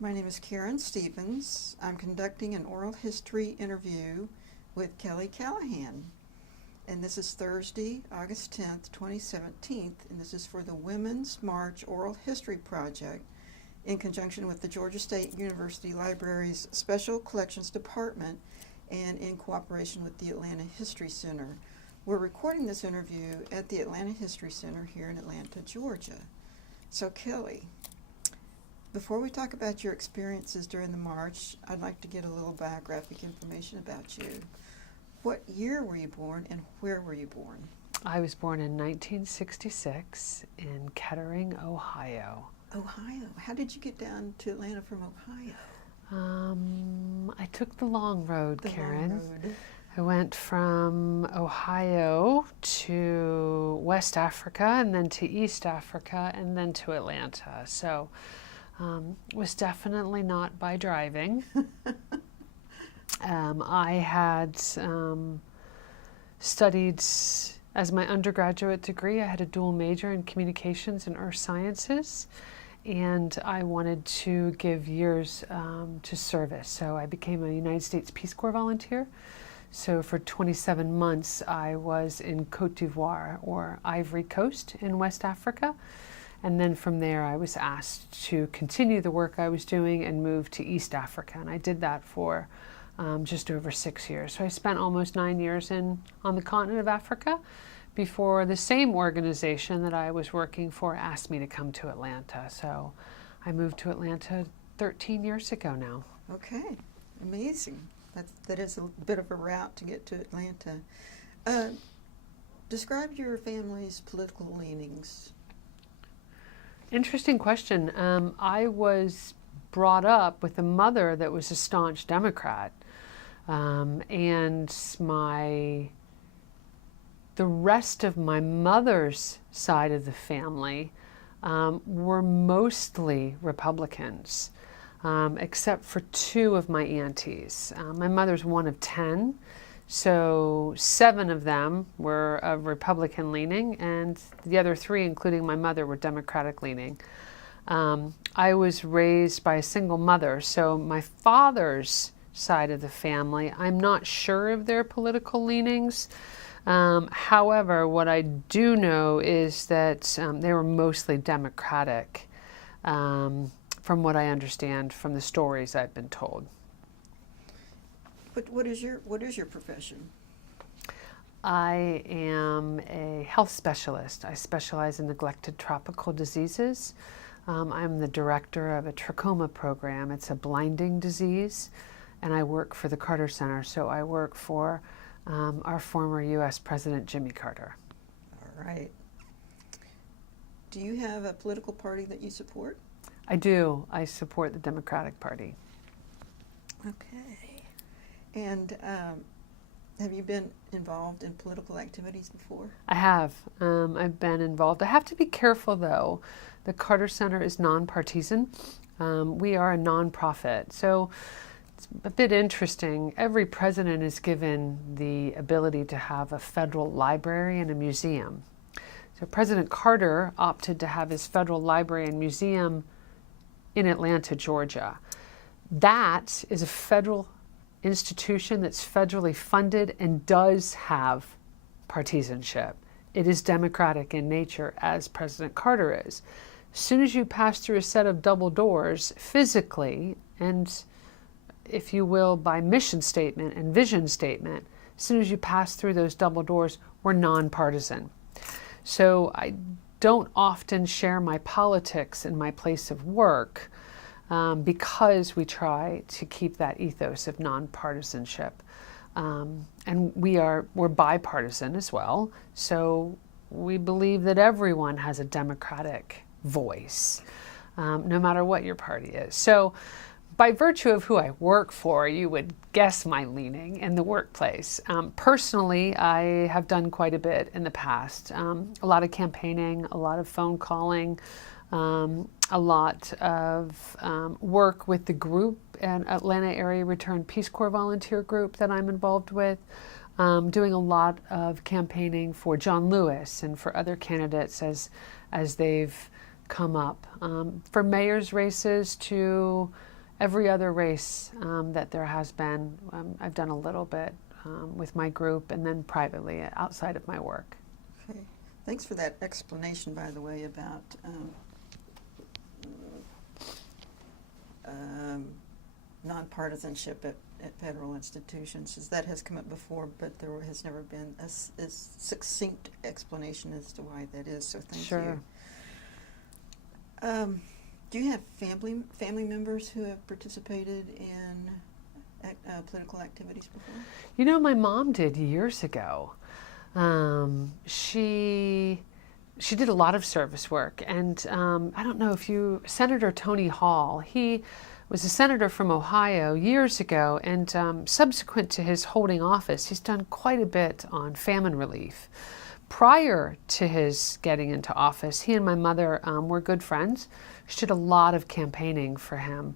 My name is Karen Stevens. I'm conducting an oral history interview with Kelly Callahan. And this is Thursday, August 10th, 2017, and this is for the Women's March Oral History Project in conjunction with the Georgia State University Library's Special Collections Department and in cooperation with the Atlanta History Center. We're recording this interview at the Atlanta History Center here in Atlanta, Georgia. So Kelly, before we talk about your experiences during the march, I'd like to get a little biographic information about you. What year were you born and where were you born? I was born in 1966 in Kettering, Ohio. Ohio. How did you get down to Atlanta from Ohio? I took the long road, Karen. Long road. I went from Ohio to West Africa and then to East Africa and then to Atlanta. So it was definitely not by driving. I had studied as my undergraduate degree. I had a dual major in communications and earth sciences, and I wanted to give years to service. So I became a United States Peace Corps volunteer. So for 27 months, I was in Côte d'Ivoire, or Ivory Coast in West Africa. And then from there, I was asked to continue the work I was doing and move to East Africa. And I did that for just over 6 years. So I spent almost 9 years on the continent of Africa before the same organization that I was working for asked me to come to Atlanta. So I moved to Atlanta 13 years ago now. Okay, amazing. That is a bit of a route to get to Atlanta. Describe your family's political leanings. Interesting question. I was brought up with a mother that was a staunch Democrat, and the rest of my mother's side of the family were mostly Republicans, except for two of my aunties. My mother's one of 10. So 7 of them were Republican leaning, and the other 3, including my mother, were Democratic leaning. I was raised by a single mother, so my father's side of the family, I'm not sure of their political leanings. However, what I do know is that they were mostly Democratic, from what I understand from the stories I've been told. But what is your profession? I am a health specialist. I specialize in neglected tropical diseases. I'm the director of a trachoma program. It's a blinding disease, and I work for the Carter Center. So I work for our former U.S. President, Jimmy Carter. All right. Do you have a political party that you support? I do. I support the Democratic Party. Okay. And have you been involved in political activities before? I have. I've been involved. I have to be careful, though. The Carter Center is nonpartisan. We are a nonprofit. So it's a bit interesting. Every president is given the ability to have a federal library and a museum. So President Carter opted to have his federal library and museum in Atlanta, Georgia. That is a federal institution that's federally funded and does have partisanship. It is democratic in nature, as President Carter is. As soon as you pass through a set of double doors physically, and if you will, by mission statement and vision statement, as soon as you pass through those double doors, we're nonpartisan. So I don't often share my politics in my place of work, because we try to keep that ethos of nonpartisanship. And we're bipartisan as well, so we believe that everyone has a democratic voice, no matter what your party is. So by virtue of who I work for, you would guess my leaning in the workplace. Personally, I have done quite a bit in the past. A lot of campaigning, a lot of phone calling, a lot of work with the group, an Atlanta Area Return Peace Corps volunteer group that I'm involved with, doing a lot of campaigning for John Lewis and for other candidates as they've come up, for mayor's races to every other race that there has been. I've done a little bit with my group and then privately outside of my work. Okay. Thanks for that explanation, by the way, about nonpartisanship at federal institutions, as that has come up before, but there has never been a succinct explanation as to why that is, so thank Sure. you. Do you have family members who have participated in political activities before? You know, my mom did years ago. She did a lot of service work, and I don't know if Senator Tony Hall, he was a senator from Ohio years ago, and subsequent to his holding office, he's done quite a bit on famine relief. Prior to his getting into office, he and my mother were good friends. She did a lot of campaigning for him,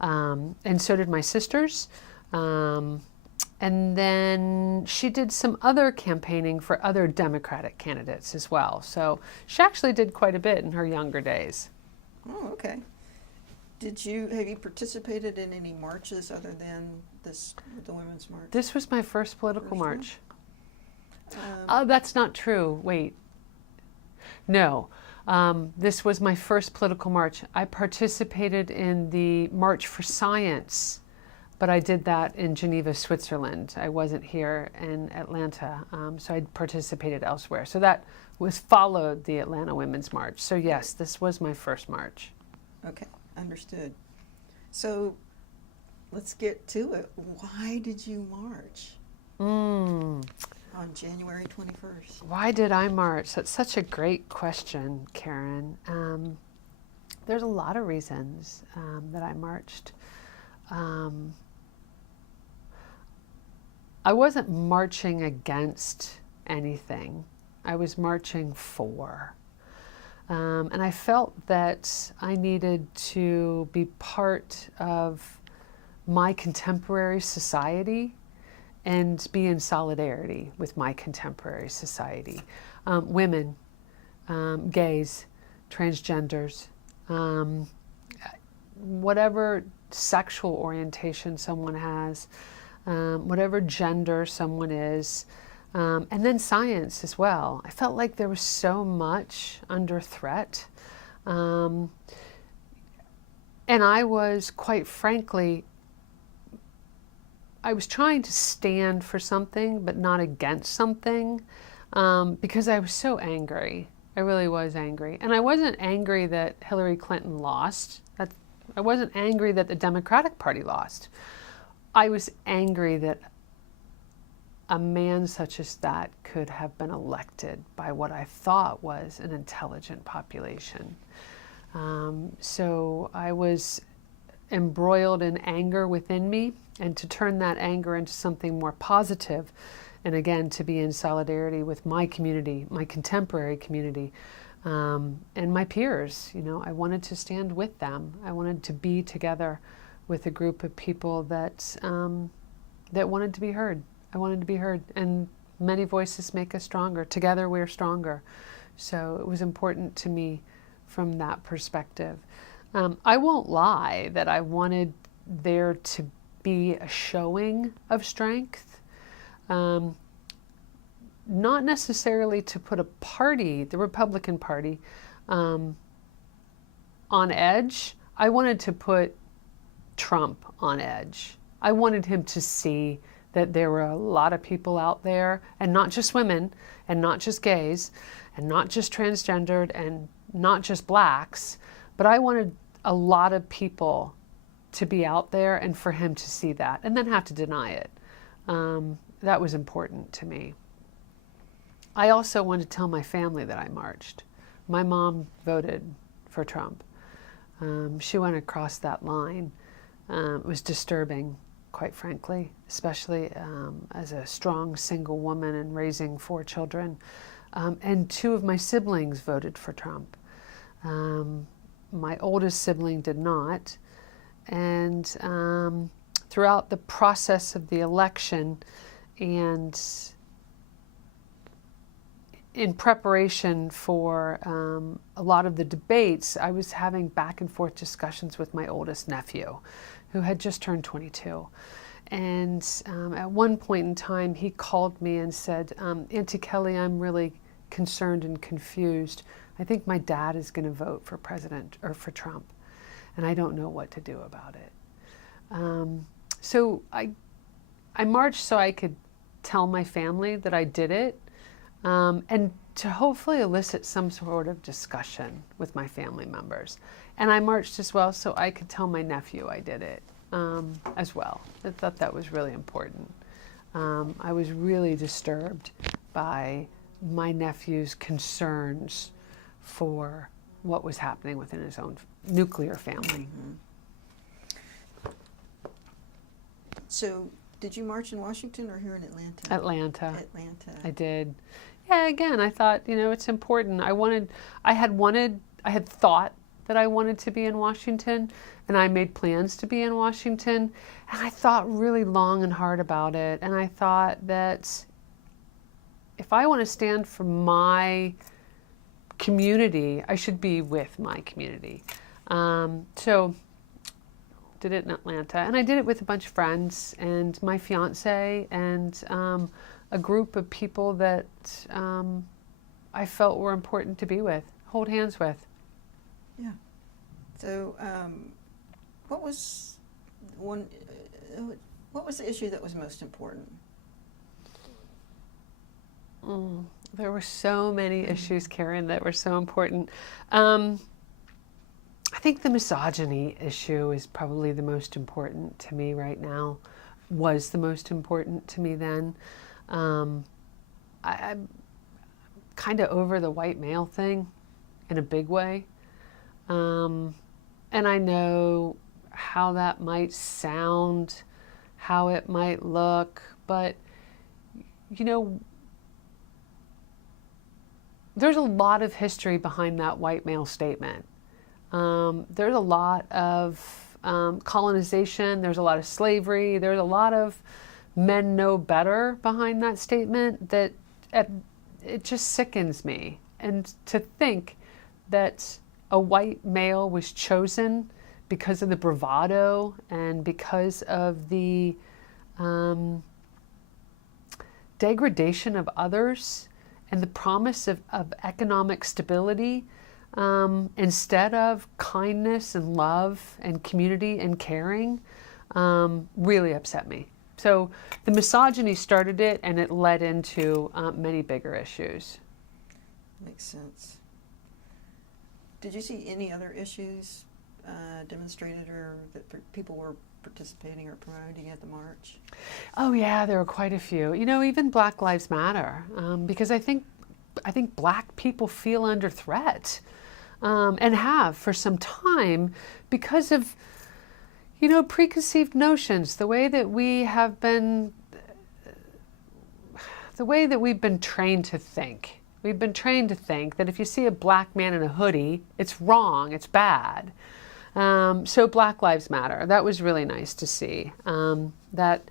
and so did my sisters. And then she did some other campaigning for other Democratic candidates as well. So she actually did quite a bit in her younger days. Oh, okay. Have you participated in any marches other than the Women's March? This was my first political First march. one? Oh, that's not true. Wait. No. This was my first political march. I participated in the March for Science, but I did that in Geneva, Switzerland. I wasn't here in Atlanta, so I participated elsewhere. So that followed the Atlanta Women's March. So yes, this was my first march. Okay, understood. So let's get to it. Why did you march on January 21st? Why did I march? That's such a great question, Karen. There's a lot of reasons that I marched. I wasn't marching against anything. I was marching for. And I felt that I needed to be part of my contemporary society and be in solidarity with my contemporary society. Women, gays, transgenders, whatever sexual orientation someone has, whatever gender someone is, and then science as well. I felt like there was so much under threat. And I was, quite frankly, I was trying to stand for something, but not against something, because I was so angry. I really was angry. And I wasn't angry that Hillary Clinton lost. I wasn't angry that the Democratic Party lost. I was angry that a man such as that could have been elected by what I thought was an intelligent population. So I was embroiled in anger within me, and to turn that anger into something more positive, and again, to be in solidarity with my community, my contemporary community, and my peers. You know, I wanted to stand with them. I wanted to be together with a group of people that wanted to be heard. I wanted to be heard, and many voices make us stronger. Together we're stronger. So it was important to me from that perspective. I won't lie that I wanted there to be a showing of strength, not necessarily to put a party, the Republican Party, on edge. I wanted to put Trump on edge. I wanted him to see that there were a lot of people out there, and not just women, and not just gays, and not just transgendered, and not just blacks, but I wanted a lot of people to be out there and for him to see that and then have to deny it. That was important to me. I also wanted to tell my family that I marched. My mom voted for Trump. She went across that line. It was disturbing, quite frankly, especially as a strong single woman and raising 4 children. And 2 of my siblings voted for Trump. My oldest sibling did not. And throughout the process of the election, and in preparation for a lot of the debates, I was having back and forth discussions with my oldest nephew, who had just turned 22. And at one point in time, he called me and said, Auntie Kelly, I'm really concerned and confused. I think my dad is going to vote for president or for Trump, and I don't know what to do about it. So I marched so I could tell my family that I did it, and to hopefully elicit some sort of discussion with my family members. And I marched as well so I could tell my nephew I did it as well. I thought that was really important. I was really disturbed by my nephew's concerns for what was happening within his own nuclear family. Mm-hmm. So, did you march in Washington or here in Atlanta? Atlanta. Atlanta. I did. Yeah, again, I thought, it's important. I had thought that I wanted to be in Washington, and I made plans to be in Washington, and I thought really long and hard about it, and I thought that if I want to stand for my community, I should be with my community. So did it in Atlanta, and I did it with a bunch of friends and my fiance and a group of people that I felt were important to be with, hold hands with. Yeah. So, what was the issue that was most important? There were so many issues, Karen, that were so important. I think the misogyny issue is probably the most important to me right now, was the most important to me then. I'm kind of over the white male thing in a big way. And I know how that might sound, how it might look, but, there's a lot of history behind that white male statement. There's a lot of colonization, there's a lot of slavery, there's a lot of men know better behind that statement that it just sickens me. And to think that a white male was chosen because of the bravado and because of the degradation of others and the promise of economic stability, instead of kindness and love and community and caring, really upset me. So the misogyny started it, and it led into many bigger issues. Makes sense. Did you see any other issues demonstrated or that people were participating or promoting at the march? Oh yeah, there were quite a few. Even Black Lives Matter, because I think Black people feel under threat, and have for some time because of preconceived notions, the way that we've been trained to think. We've been trained to think that if you see a Black man in a hoodie, it's wrong, it's bad. So Black Lives Matter, that was really nice to see. That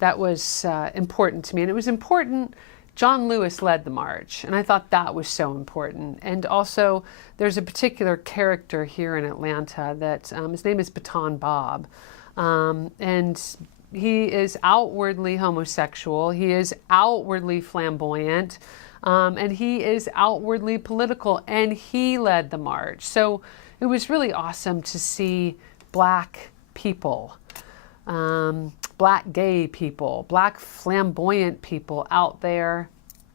was important to me. And it was important, John Lewis led the march, and I thought that was so important. And also, there's a particular character here in Atlanta that, his name is Baton Bob. And he is outwardly homosexual, he is outwardly flamboyant, and he is outwardly political, and he led the march. So it was really awesome to see Black people, Black gay people, Black flamboyant people out there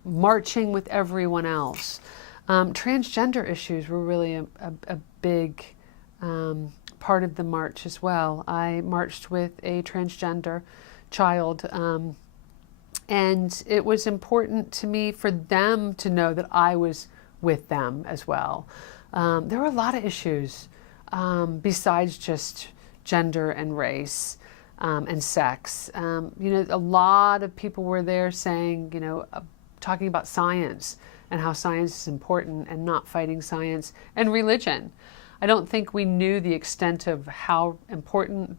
marching with everyone else. Transgender issues were really a big part of the march as well. I marched with a transgender child, and it was important to me for them to know that I was with them as well. There were a lot of issues besides just gender and race and sex. A lot of people were there saying, talking about science and how science is important and not fighting science, and religion. I don't think we knew the extent of how important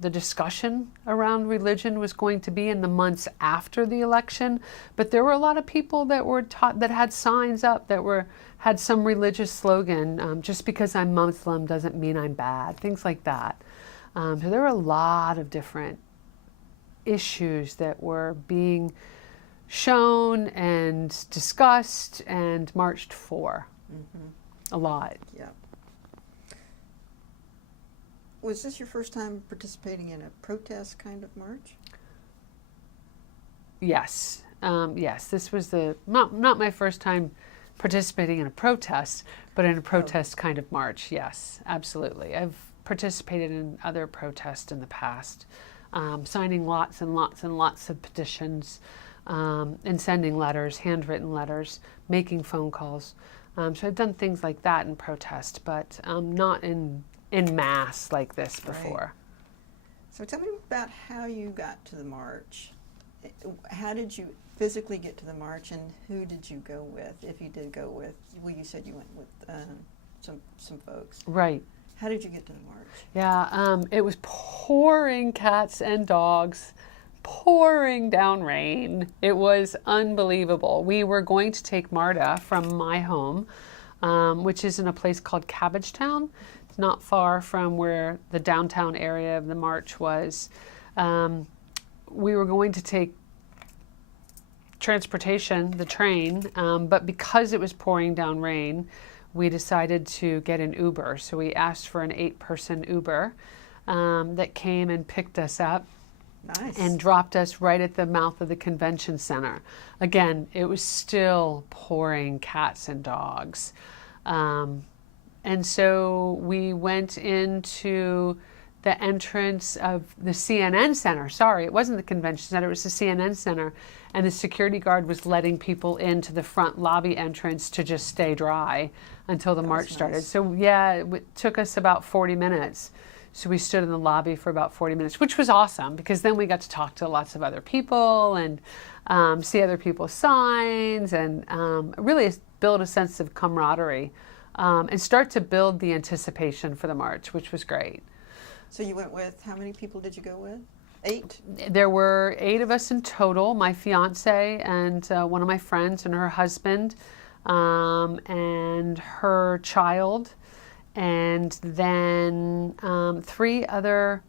the discussion around religion was going to be in the months after the election, but there were a lot of people that were taught, that had signs up that had some religious slogan, just because I'm Muslim doesn't mean I'm bad, things like that. So there were a lot of different issues that were being shown and discussed and marched for. Mm-hmm. A lot. Yeah. Was this your first time participating in a protest kind of march? Yes. Yes, this was not my first time participating in a protest, but in a protest kind of march. Yes, absolutely. I've participated in other protests in the past, signing lots and lots and lots of petitions, and sending letters, handwritten letters, making phone calls. So I've done things like that in protest, but not in mass like this before. Right. So tell me about how you got to the march. How did you physically get to the march, and who did you go with, if you did go with? Well, you said you went with some folks. Right. How did you get to the march? Yeah, it was pouring cats and dogs, pouring down rain. It was unbelievable. We were going to take Marta from my home, which is in a place called Cabbagetown. It's not far from where the downtown area of the march was. We were going to take transportation, the train, but because it was pouring down rain, we decided to get an Uber. So we asked for an 8-person Uber that came and picked us up. Nice. And dropped us right at the mouth of the convention center. Again, it was still pouring cats and dogs. And so we went into the entrance of the CNN Center. Sorry, it wasn't the convention center, it was the CNN Center. And the security guard was letting people into the front lobby entrance to just stay dry until the march started. Nice. So yeah, it took us about 40 minutes. So we stood in the lobby for about 40 minutes, which was awesome because then we got to talk to lots of other people and see other people's signs and really build a sense of camaraderie and start to build the anticipation for the march, which was great. So you went with, how many people did you go with? 8? There were 8 of us in total, my fiance and one of my friends and her husband and her child. And then 3 other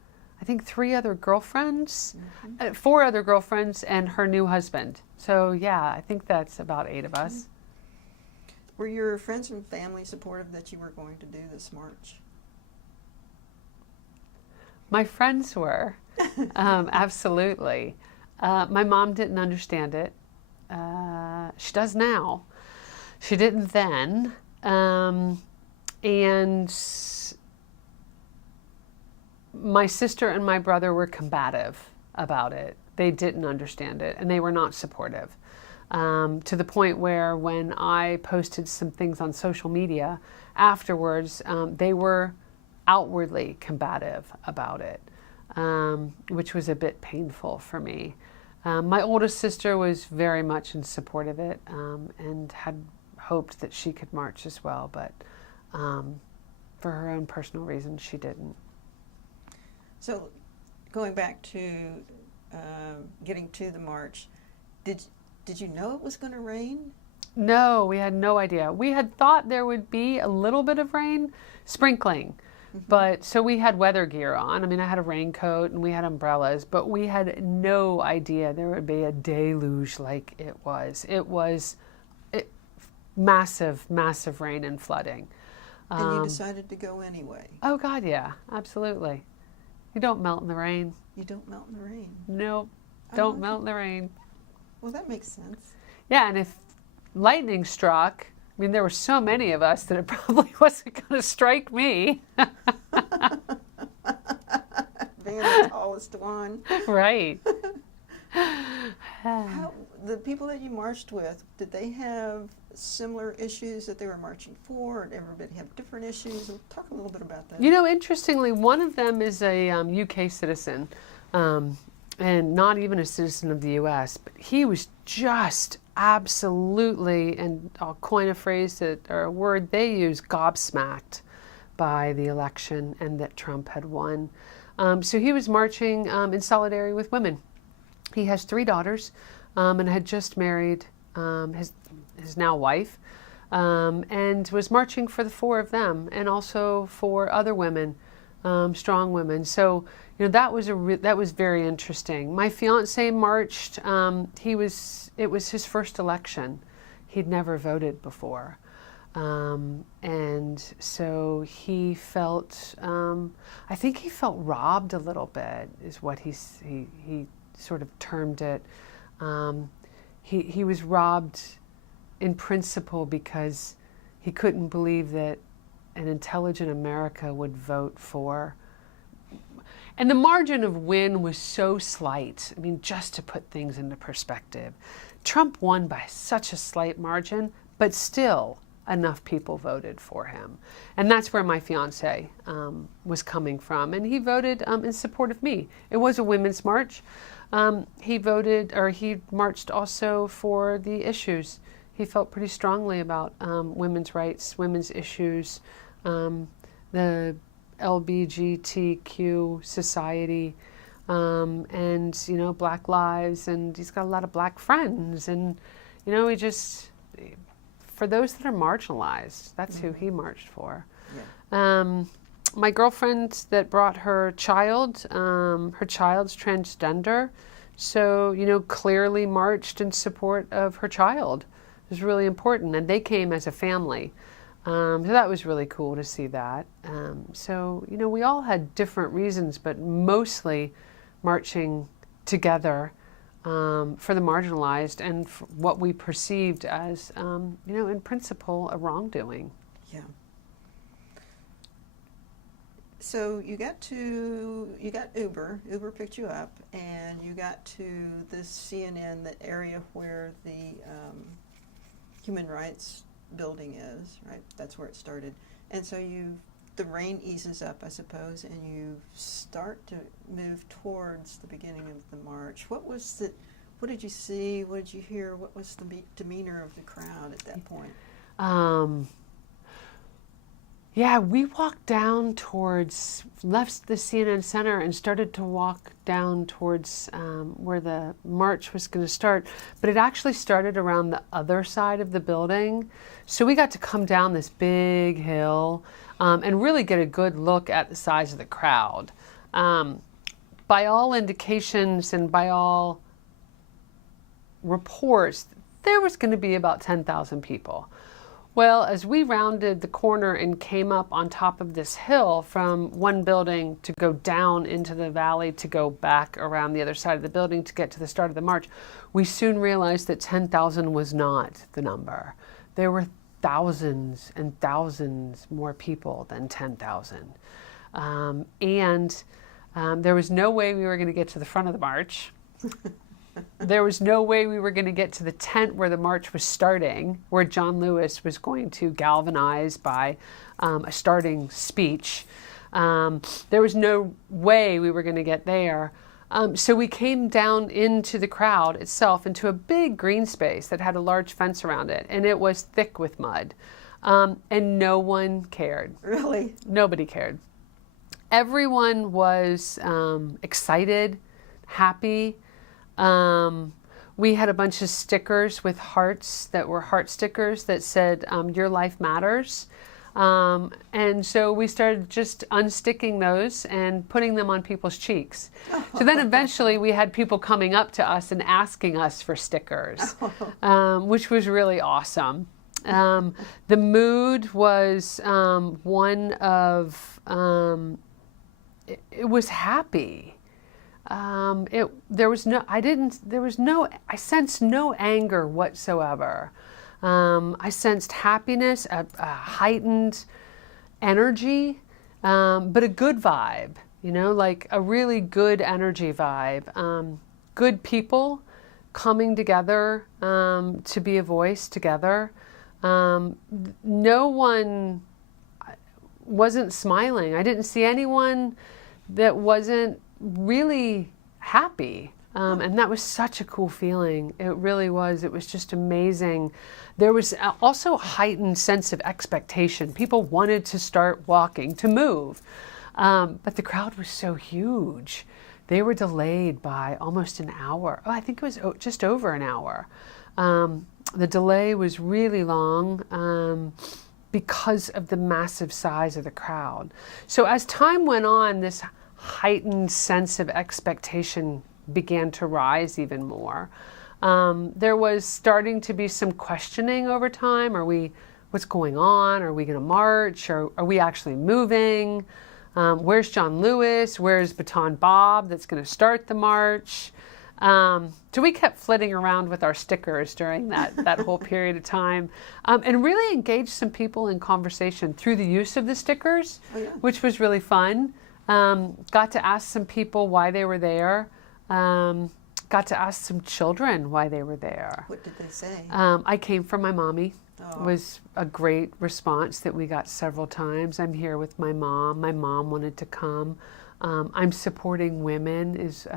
girlfriends, Mm-hmm. 4 other girlfriends and her new husband. So yeah, I think that's about 8 of us. Were your friends and family supportive that you were going to do this march? My friends were, absolutely. My mom didn't understand it. She does now. She didn't then. And my sister and my brother were combative about it. They didn't understand it, and they were not supportive. To the point where when I posted some things on social media afterwards, they were outwardly combative about it, which was a bit painful for me. My oldest sister was very much in support of it and had hoped that she could march as well, but for her own personal reasons, she didn't. So, going back to getting to the march, did you know it was going to rain? No, we had no idea. We had thought there would be a little bit of rain, sprinkling, but so we had weather gear on. I mean, I had a raincoat and we had umbrellas, but we had no idea there would be a deluge like it was. It was massive, massive rain and flooding. And you decided to go anyway. Oh God, yeah, absolutely. You don't melt in the rain. You don't melt in the rain. Nope, don't melt in the rain. Well, that makes sense. Yeah, and if lightning struck, I mean, there were so many of us that it probably wasn't going to strike me. Being the tallest one. Right. The people that you marched with, did they have similar issues that they were marching for? Or did everybody have different issues? Talk a little bit about that. You know, interestingly, one of them is a UK citizen, and not even a citizen of the US, but he was just absolutely, and I'll coin a phrase or a word they use, gobsmacked by the election and that Trump had won. So he was marching in solidarity with women. He has 3 daughters and had just married his now wife, and was marching for the 4 of them and also for other women, strong women. So that was very interesting. My fiance marched. It was his first election. He'd never voted before. And so he felt, I think he felt robbed a little bit, is what he sort of termed it. He was robbed in principle because he couldn't believe that an intelligent America would vote for. And the margin of win was so slight. I mean, just to put things into perspective, Trump won by such a slight margin, but still enough people voted for him. And that's where my fiance was coming from. And he voted in support of me. It was a women's march. He marched also for the issues. He felt pretty strongly about women's rights, women's issues, the LGBTQ society, and Black lives, and he's got a lot of Black friends, and he just, for those that are marginalized, that's who he marched for. Yeah. My girlfriend that brought her child's transgender, so clearly marched in support of her child. It was really important, and they came as a family. So that was really cool to see that. So we all had different reasons, but mostly marching together for the marginalized and for what we perceived as, in principle, a wrongdoing. Yeah. So you got Uber. Uber picked you up, and you got to this CNN, the area where the human rights building is, right? That's where it started. And so the rain eases up, I suppose, and you start to move towards the beginning of the march. What did you see? What did you hear? What was the demeanor of the crowd at that point? Yeah, we walked down left the CNN Center and started to walk down towards where the march was going to start. But it actually started around the other side of the building. So we got to come down this big hill and really get a good look at the size of the crowd. By all indications and by all reports, there was going to be about 10,000 people. Well, as we rounded the corner and came up on top of this hill from one building to go down into the valley to go back around the other side of the building to get to the start of the march, we soon realized that 10,000 was not the number. There were thousands and thousands more people than 10,000. And there was no way we were going to get to the front of the march. There was no way we were going to get to the tent where the march was starting, where John Lewis was going to galvanize by a starting speech. There was no way we were going to get there. So we came down into the crowd itself, into a big green space that had a large fence around it, and it was thick with mud. And no one cared. Really? Nobody cared. Everyone was excited, happy. We had a bunch of stickers with hearts that were heart stickers that said, "Your life matters." And so we started just unsticking those and putting them on people's cheeks. So then eventually we had people coming up to us and asking us for stickers, which was really awesome. The mood was one of, it was happy. I sensed no anger whatsoever. I sensed happiness, a heightened energy, but a good vibe, like a really good energy vibe. Good people coming together to be a voice together. No one wasn't smiling. I didn't see anyone that wasn't really happy. And that was such a cool feeling. It really was. It was just amazing. There was also a heightened sense of expectation. People wanted to start walking, to move. But the crowd was so huge. They were delayed by almost an hour. Oh, I think it was just over an hour. The delay was really long because of the massive size of the crowd. So as time went on, this heightened sense of expectation began to rise even more. There was starting to be some questioning over time. What's going on? Are we going to march? Are we actually moving? Where's John Lewis? Where's Baton Bob that's going to start the march? So we kept flitting around with our stickers during that whole period of time, and really engaged some people in conversation through the use of the stickers, which was really fun. Got to ask some people why they were there. Got to ask some children why they were there. What did they say? I came from my mommy. Oh. Was a great response that we got several times. I'm here with my mom. My mom wanted to come. I'm supporting women is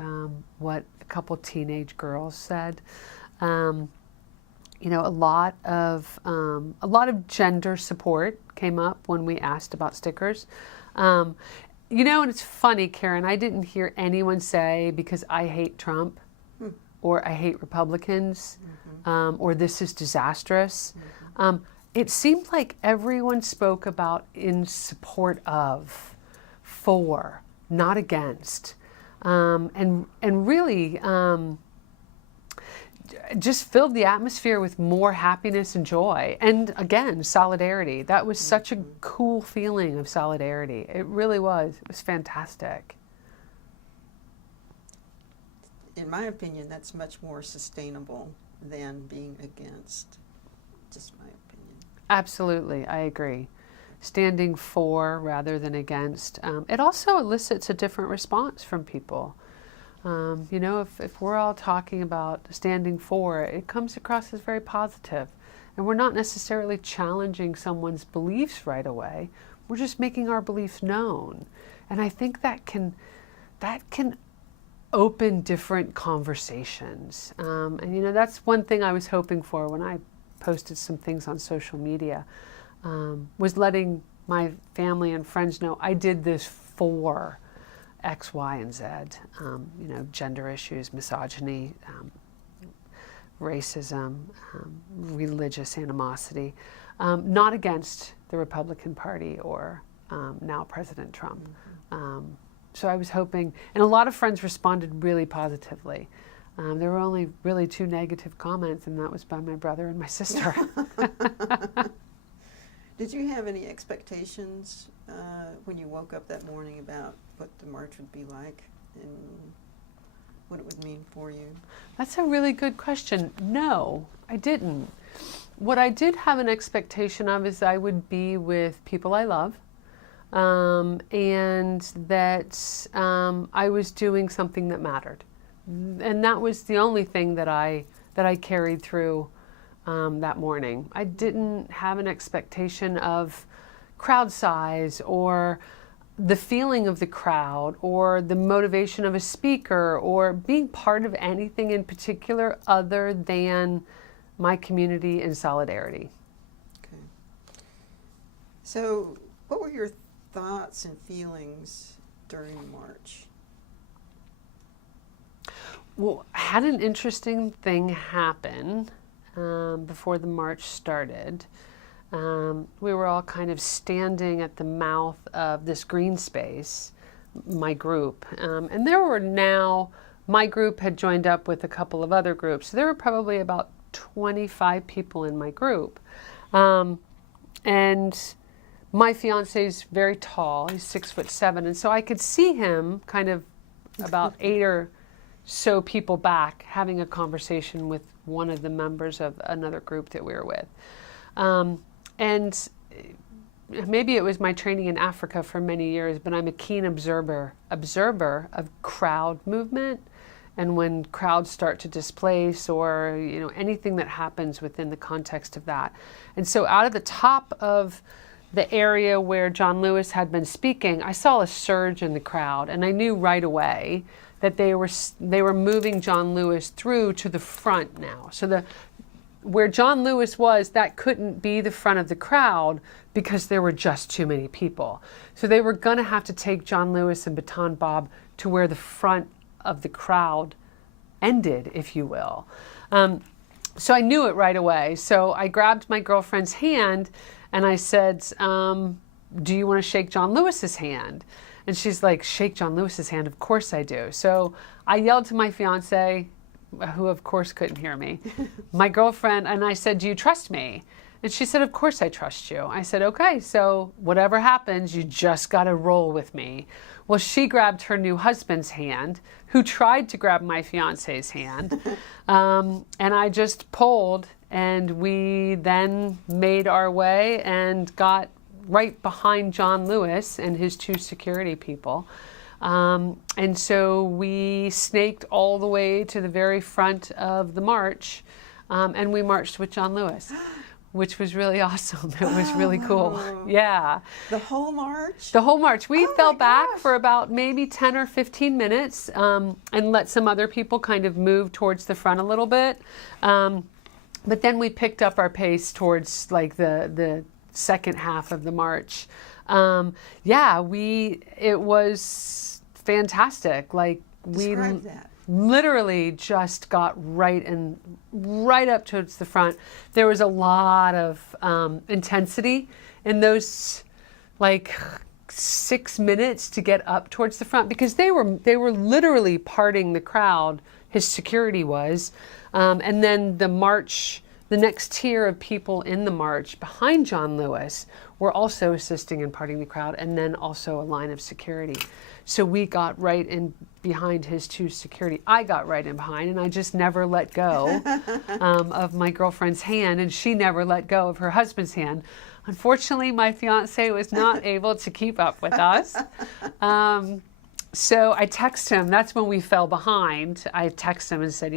what a couple teenage girls said. You know, a lot of gender support came up when we asked about stickers. You know, and it's funny, Karen, I didn't hear anyone say because I hate Trump or I hate Republicans or this is disastrous. It seemed like everyone spoke about in support of, for, not against, and really just filled the atmosphere with more happiness and joy. And again, solidarity. That was such a cool feeling of solidarity. It really was. It was fantastic. In my opinion, that's much more sustainable than being against. Just my opinion. Absolutely, I agree. Standing for rather than against. It also elicits a different response from people. You know, if we're all talking about standing for, it comes across as very positive. And we're not necessarily challenging someone's beliefs right away. We're just making our beliefs known. And I think that can open different conversations. And you know, that's one thing I was hoping for when I posted some things on social media, was letting my family and friends know I did this for X, Y, and Z. You know, gender issues, misogyny, racism, religious animosity, not against the Republican Party or now President Trump. So I was hoping, and a lot of friends responded really positively. There were only really 2 negative comments, and that was by my brother and my sister. Did you have any expectations when you woke up that morning about what the march would be like and what it would mean for you? That's a really good question. No, I didn't. What I did have an expectation of is I would be with people I love, and that I was doing something that mattered. And that was the only thing that I carried through that morning. I didn't have an expectation of crowd size or the feeling of the crowd or the motivation of a speaker or being part of anything in particular other than my community and solidarity. Okay. So what were your thoughts and feelings during the march? Well, I had an interesting thing happen before the march started. We were all kind of standing at the mouth of this green space, my group. And there were now, my group had joined up with a couple of other groups. So there were probably about 25 people in my group. And my fiance is very tall, he's 6'7", and so I could see him kind of about 8 or so people back having a conversation with one of the members of another group that we were with. And maybe it was my training in Africa for many years, but I'm a keen observer of crowd movement and when crowds start to displace or, you know, anything that happens within the context of that. And so out of the top of the area where John Lewis had been speaking, I saw a surge in the crowd, and I knew right away that they were moving John Lewis through to the front now. So where John Lewis was, that couldn't be the front of the crowd because there were just too many people. So they were going to have to take John Lewis and Baton Bob to where the front of the crowd ended, if you will. So I knew it right away. So I grabbed my girlfriend's hand and I said, do you want to shake John Lewis's hand? And she's like, shake John Lewis's hand? Of course I do. So I yelled to my fiance, who of course couldn't hear me, my girlfriend, and I said, do you trust me? And she said, of course I trust you. I said, okay, so whatever happens, you just got to roll with me. Well, she grabbed her new husband's hand, who tried to grab my fiance's hand, and I just pulled, and we then made our way and got right behind John Lewis and his two security people. And so we snaked all the way to the very front of the march, and we marched with John Lewis, which was really awesome. It was really cool. Yeah. The whole march? The whole march. We fell back for about maybe 10 or 15 minutes and let some other people kind of move towards the front a little bit. But then we picked up our pace towards like the second half of the march. It was fantastic. Like Describe that. Literally just got right up towards the front. There was a lot of intensity in those like 6 minutes to get up towards the front, because they were literally parting the crowd. His security was, and then the march. The next tier of people in the march behind John Lewis were also assisting in parting the crowd, and then also a line of security. So we got right in behind his two security. I got right in behind, and I just never let go of my girlfriend's hand, and she never let go of her husband's hand. Unfortunately, my fiance was not able to keep up with us. So I texted him. That's when we fell behind. I texted him and said,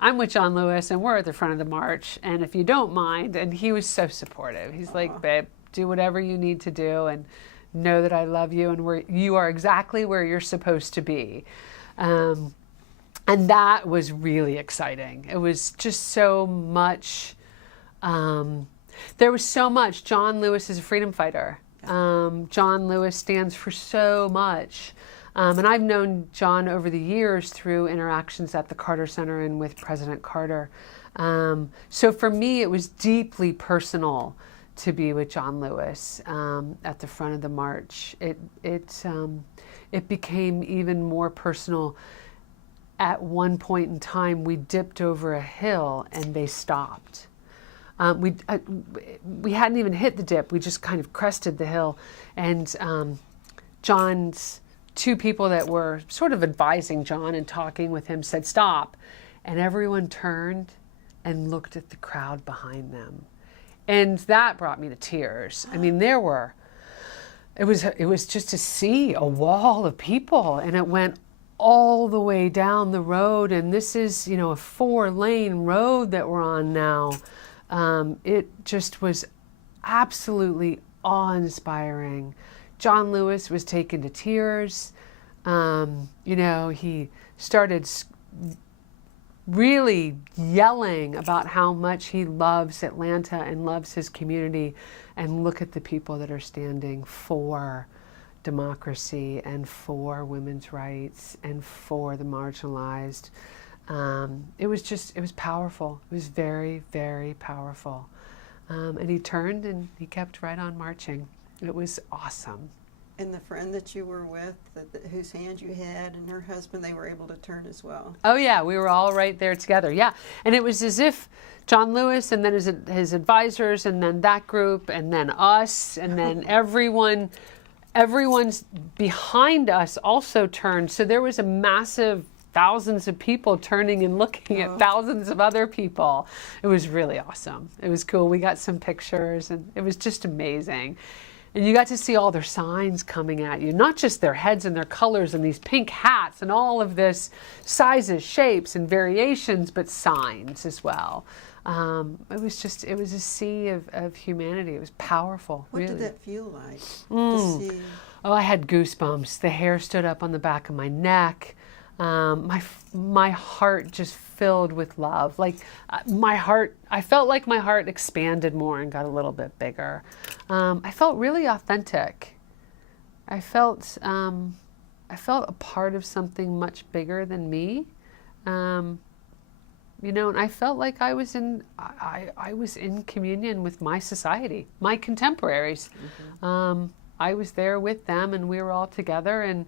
I'm with John Lewis and we're at the front of the march, and if you don't mind. And he was so supportive. He's like, babe, do whatever you need to do and know that I love you, and you are exactly where you're supposed to be. And that was really exciting. It was just so much. There was so much. John Lewis is a freedom fighter. John Lewis stands for so much. And I've known John over the years through interactions at the Carter Center and with President Carter. So for me, it was deeply personal to be with John Lewis at the front of the march. It became even more personal. At one point in time, we dipped over a hill and they stopped. We hadn't even hit the dip. We just kind of crested the hill, and John's two people that were sort of advising John and talking with him said, stop. And everyone turned and looked at the crowd behind them. And that brought me to tears. I mean, it was just to see a wall of people, and it went all the way down the road. And this is, a 4-lane road that we're on now. It just was absolutely awe-inspiring. John Lewis was taken to tears. He started really yelling about how much he loves Atlanta and loves his community. And look at the people that are standing for democracy and for women's rights and for the marginalized. It was powerful. It was very, very powerful. And he turned and he kept right on marching. It was awesome. And the friend that you were with, whose hand you had, and her husband, they were able to turn as well. Oh yeah, we were all right there together. Yeah, and it was as if John Lewis and then his advisors, and then that group, and then us, and then everyone's behind us also turned. So there was a massive thousands of people turning and looking at thousands of other people. It was really awesome. It was cool. We got some pictures, and it was just amazing. And you got to see all their signs coming at you, not just their heads and their colors and these pink hats and all of this sizes, shapes, and variations, but signs as well. It was a sea of humanity. It was powerful. What really. did that feel like to see? Oh, I had goosebumps. The hair stood up on the back of my neck. My heart just filled with love. Like I felt like my heart expanded more and got a little bit bigger. I felt really authentic. I felt a part of something much bigger than me. And I felt like I was in communion with my society, my contemporaries. I was there with them, and we were all together. And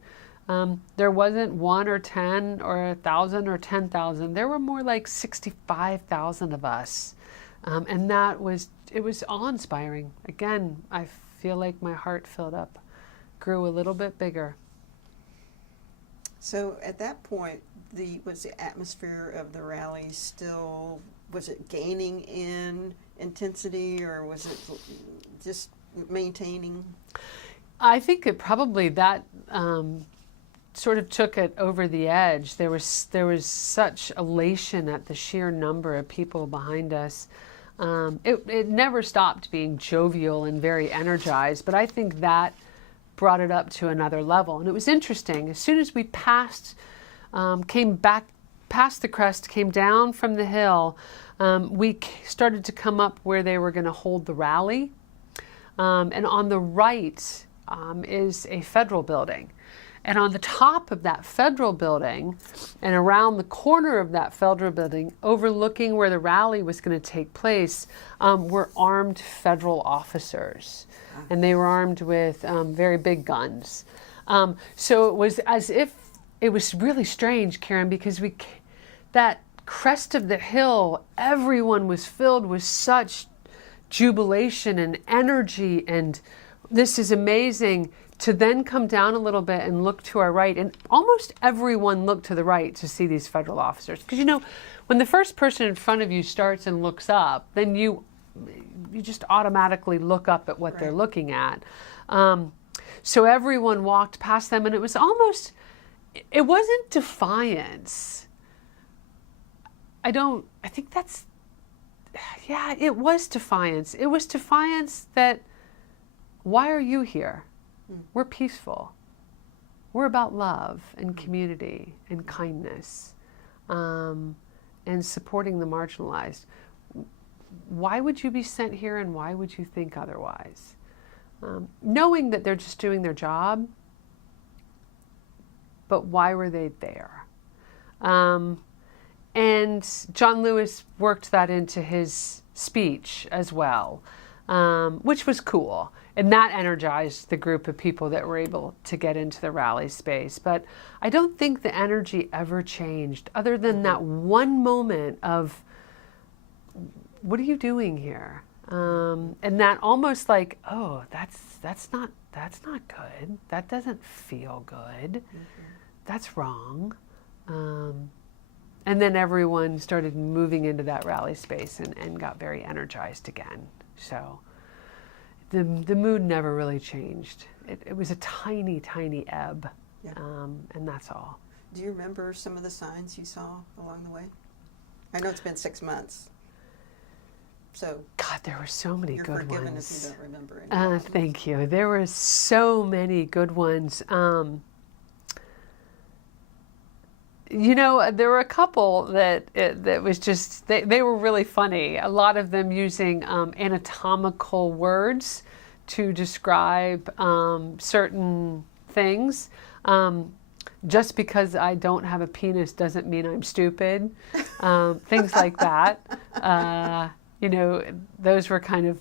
there wasn't 1 or 10 or 1,000 or 10,000. There were more like 65,000 of us, and it was awe-inspiring. Again, I feel like my heart grew a little bit bigger. So at that point, was the atmosphere of the rally was it gaining in intensity, or was it just maintaining? I think it probably that sort of took it over the edge. There was such elation at the sheer number of people behind us. It never stopped being jovial and very energized, but I think that brought it up to another level. And it was interesting. As soon as we came back past the crest, came down from the hill, we started to come up where they were going to hold the rally. And on the right is a federal building. And on the top of that federal building and around the corner of that federal building, overlooking where the rally was going to take place, were armed federal officers. And they were armed with very big guns. So it was as if it was really strange, Karen, because that crest of the hill, everyone was filled with such jubilation and energy, and this is amazing, to then come down a little bit and look to our right, and almost everyone looked to the right to see these federal officers. Because when the first person in front of you starts and looks up, then you just automatically look up at what they're looking at. So everyone walked past them, and it wasn't defiance. It was defiance. It was defiance that, why are you here? We're peaceful. We're about love and community and kindness, and supporting the marginalized. Why would you be sent here, and why would you think otherwise? Knowing that they're just doing their job, but why were they there? And John Lewis worked that into his speech as well, which was cool. And that energized the group of people that were able to get into the rally space. But I don't think the energy ever changed, other than that one moment of, what are you doing here? And that almost like, oh, that's not good. That doesn't feel good. That's wrong. And then everyone started moving into that rally space and got very energized again. So the mood never really changed. It was a tiny, tiny ebb, and that's all. Do you remember some of the signs you saw along the way? I know it's been 6 months. So God, there were so many good ones. You're forgiven if you don't remember any. Thank you. There were so many good ones. There were a couple that was just, they were really funny. A lot of them using anatomical words to describe certain things. Just because I don't have a penis doesn't mean I'm stupid. Things like that. Those were kind of,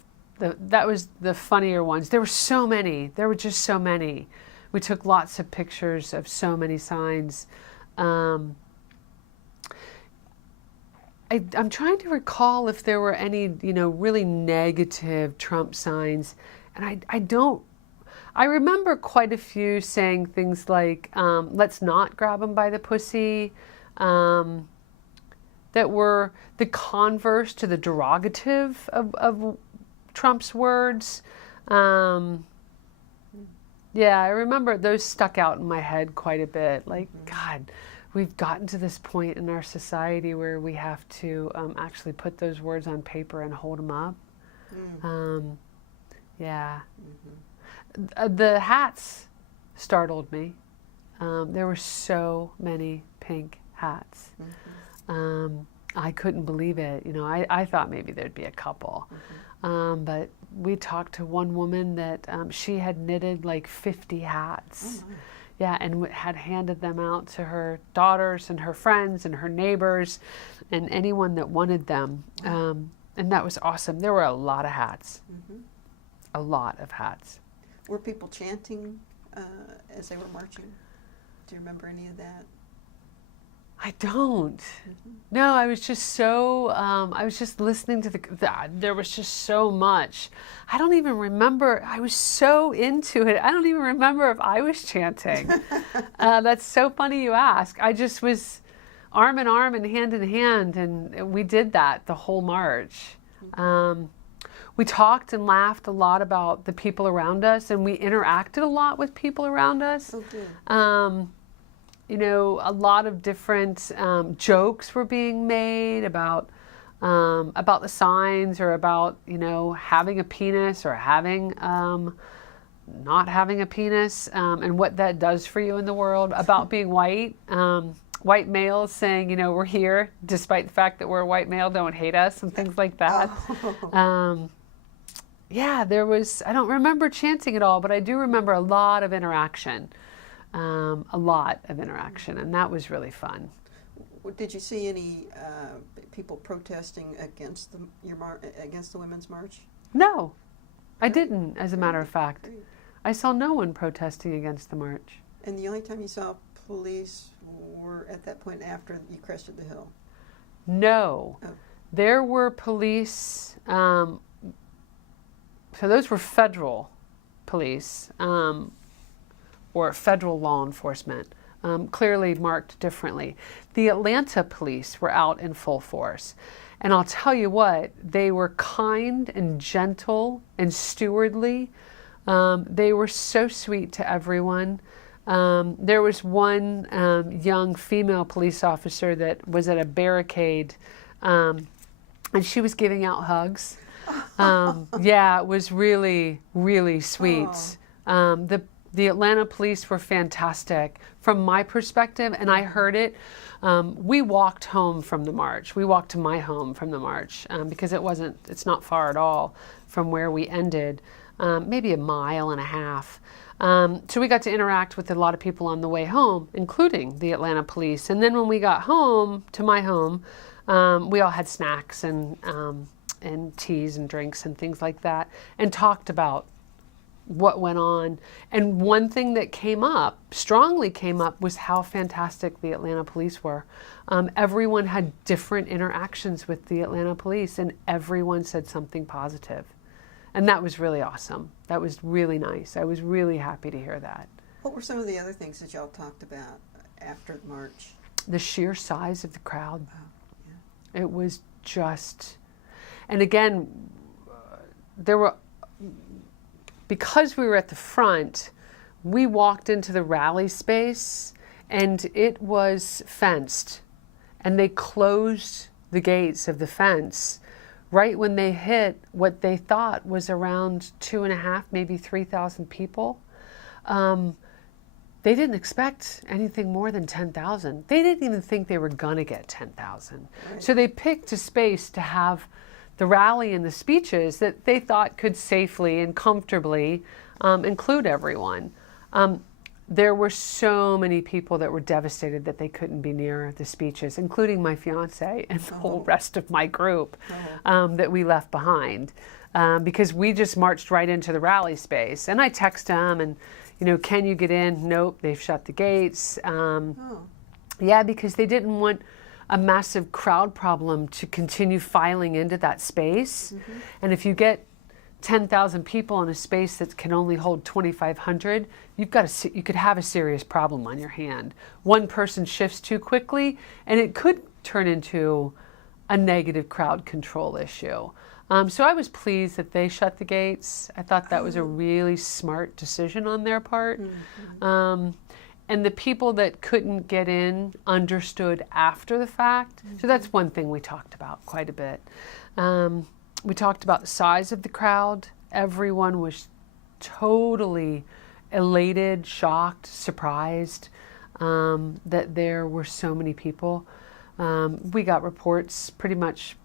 that was the funnier ones. There were so many. There were just so many. We took lots of pictures of so many signs. I'm trying to recall if there were any, really negative Trump signs. And I remember quite a few saying things like, let's not grab him by the pussy, that were the converse to the derogative of Trump's words. Yeah, I remember those stuck out in my head quite a bit. Like, God, we've gotten to this point in our society where we have to actually put those words on paper and hold them up. Yeah. The hats startled me. There were so many pink hats. I couldn't believe it. You know, I thought maybe there'd be a couple. But we talked to one woman that she had knitted like 50 hats. Oh, my. Yeah, and had handed them out to her daughters and her friends and her neighbors and anyone that wanted them. And that was awesome. There were a lot of hats. A lot of hats. Were people chanting as they were marching? Do you remember any of that? I don't. No, I was just so, I was just listening to there was just so much. I don't even remember, I was so into it. I don't even remember if I was chanting. That's so funny you ask. I just was arm in arm and hand in hand, and we did that the whole march. We talked and laughed a lot about the people around us, and we interacted a lot with people around us. Oh, good. You know, a lot of different jokes were being made about the signs, or about, you know, having a penis or having not having a penis, and what that does for you in the world, about being white. White males saying, you know, we're here despite the fact that we're a white male, don't hate us, and things like that. Yeah, there was, I don't remember chanting at all, but I do remember a lot of interaction. And that was really fun. Did you see any people protesting against against the Women's March? No, I didn't, as a matter of fact. Great. I saw no one protesting against the march. And the only time you saw police were at that point after you crested the hill? No. Oh. There were police, so those were federal police, or federal law enforcement, clearly marked differently. The Atlanta police were out in full force. And I'll tell you what, they were kind and gentle and stewardly. They were so sweet to everyone. There was one young female police officer that was at a barricade, and she was giving out hugs. Yeah, it was really, really sweet. The Atlanta police were fantastic from my perspective, and I heard it. We walked home from the march. We walked to my home from the march, because it's not far at all from where we ended, maybe a mile and a half. So we got to interact with a lot of people on the way home, including the Atlanta police. And then when we got home, to my home, we all had snacks and teas and drinks and things like that, and talked about what went on. And one thing that strongly came up, was how fantastic the Atlanta police were. Everyone had different interactions with the Atlanta police, and everyone said something positive. And that was really awesome. That was really nice. I was really happy to hear that. What were some of the other things that y'all talked about after the march? The sheer size of the crowd. Oh, yeah. It was just, and again, because we were at the front, we walked into the rally space, and it was fenced, and they closed the gates of the fence right when they hit what they thought was around 2.5, maybe 3,000 people. They didn't expect anything more than 10,000. They didn't even think they were gonna get 10,000. Right. So they picked a space to have the rally and the speeches that they thought could safely and comfortably include everyone. There were so many people that were devastated that they couldn't be near the speeches, including my fiance and the whole rest of my group that we left behind, because we just marched right into the rally space. And I text them and, you know, can you get in? Nope, they've shut the gates. Yeah, because they didn't want a massive crowd problem to continue filing into that space. And if you get 10,000 people in a space that can only hold 2,500, you could have a serious problem on your hand. One person shifts too quickly, and it could turn into a negative crowd control issue. So I was pleased that they shut the gates. I thought that was a really smart decision on their part. And the people that couldn't get in understood after the fact. So that's one thing we talked about quite a bit. We talked about the size of the crowd. Everyone was totally elated, shocked, surprised. that there were so many people. We got reports pretty much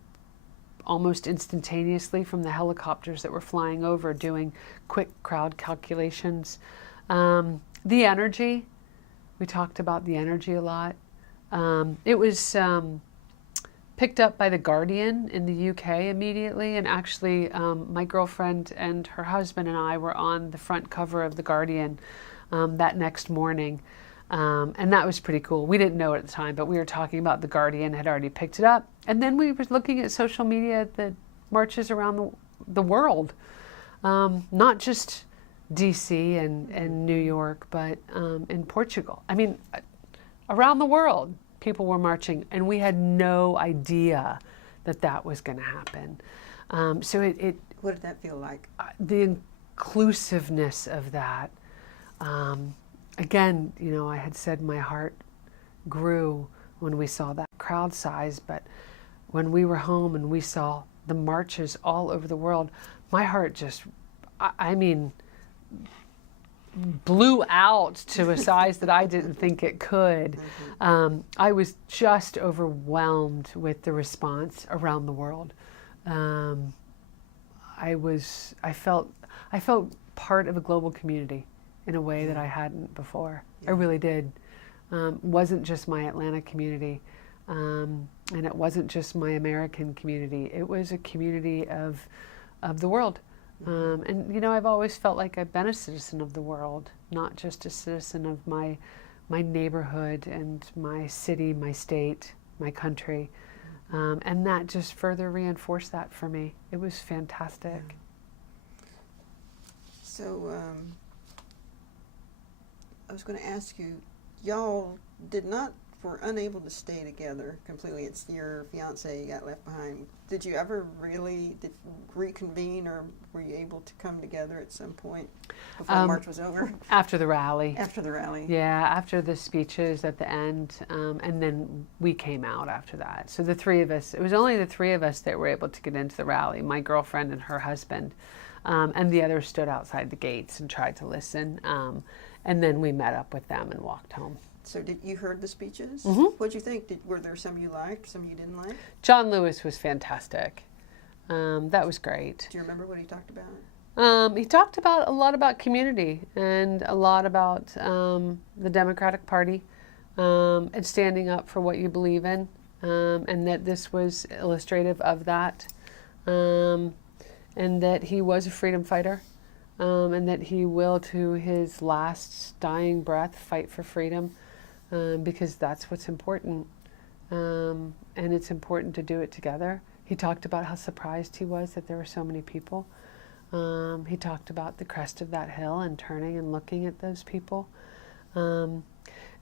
almost instantaneously from the helicopters that were flying over doing quick crowd calculations. The energy, we talked about the energy a lot. It was picked up by The Guardian in the UK immediately, and actually my girlfriend and her husband and I were on the front cover of The Guardian that next morning. And that was pretty cool. We didn't know it at the time, but we were talking about The Guardian had already picked it up. And then we were looking at social media that marches around the world, not just DC and New York, but in Portugal. I mean, around the world, people were marching, and we had no idea that that was going to happen. So what did that feel like? The inclusiveness of that. Again, you know, I had said my heart grew when we saw that crowd size, but when we were home and we saw the marches all over the world, my heart just, I mean, blew out to a size that I didn't think it could. I was just overwhelmed with the response around the world. I felt part of a global community in a way that I hadn't before. I really did. Wasn't just my Atlanta community, and it wasn't just my American community. It was a community of the world. And you know, I've always felt like I've been a citizen of the world, not just a citizen of my neighborhood and my city, my state, my country. And that just further reinforced that for me. It was fantastic. Yeah. So I was going to ask you, y'all were unable to stay together completely. It's your fiance got left behind. Did you ever really reconvene, or were you able to come together at some point before the march was over? After the rally. After the rally. Yeah, after the speeches at the end, and then we came out after that. So the three of us, it was only the three of us that were able to get into the rally, my girlfriend and her husband, and the others stood outside the gates and tried to listen, and then we met up with them and walked home. So did you heard the speeches? Mm-hmm. What'd you think? Were there some you liked, some you didn't like? John Lewis was fantastic. That was great. Do you remember what he talked about? He talked about a lot about community and a lot about the Democratic Party and standing up for what you believe in, and that this was illustrative of that, and that he was a freedom fighter, and that he will, to his last dying breath, fight for freedom. Because that's what's important, and it's important to do it together. He talked about how surprised he was that there were so many people. He talked about the crest of that hill and turning and looking at those people. And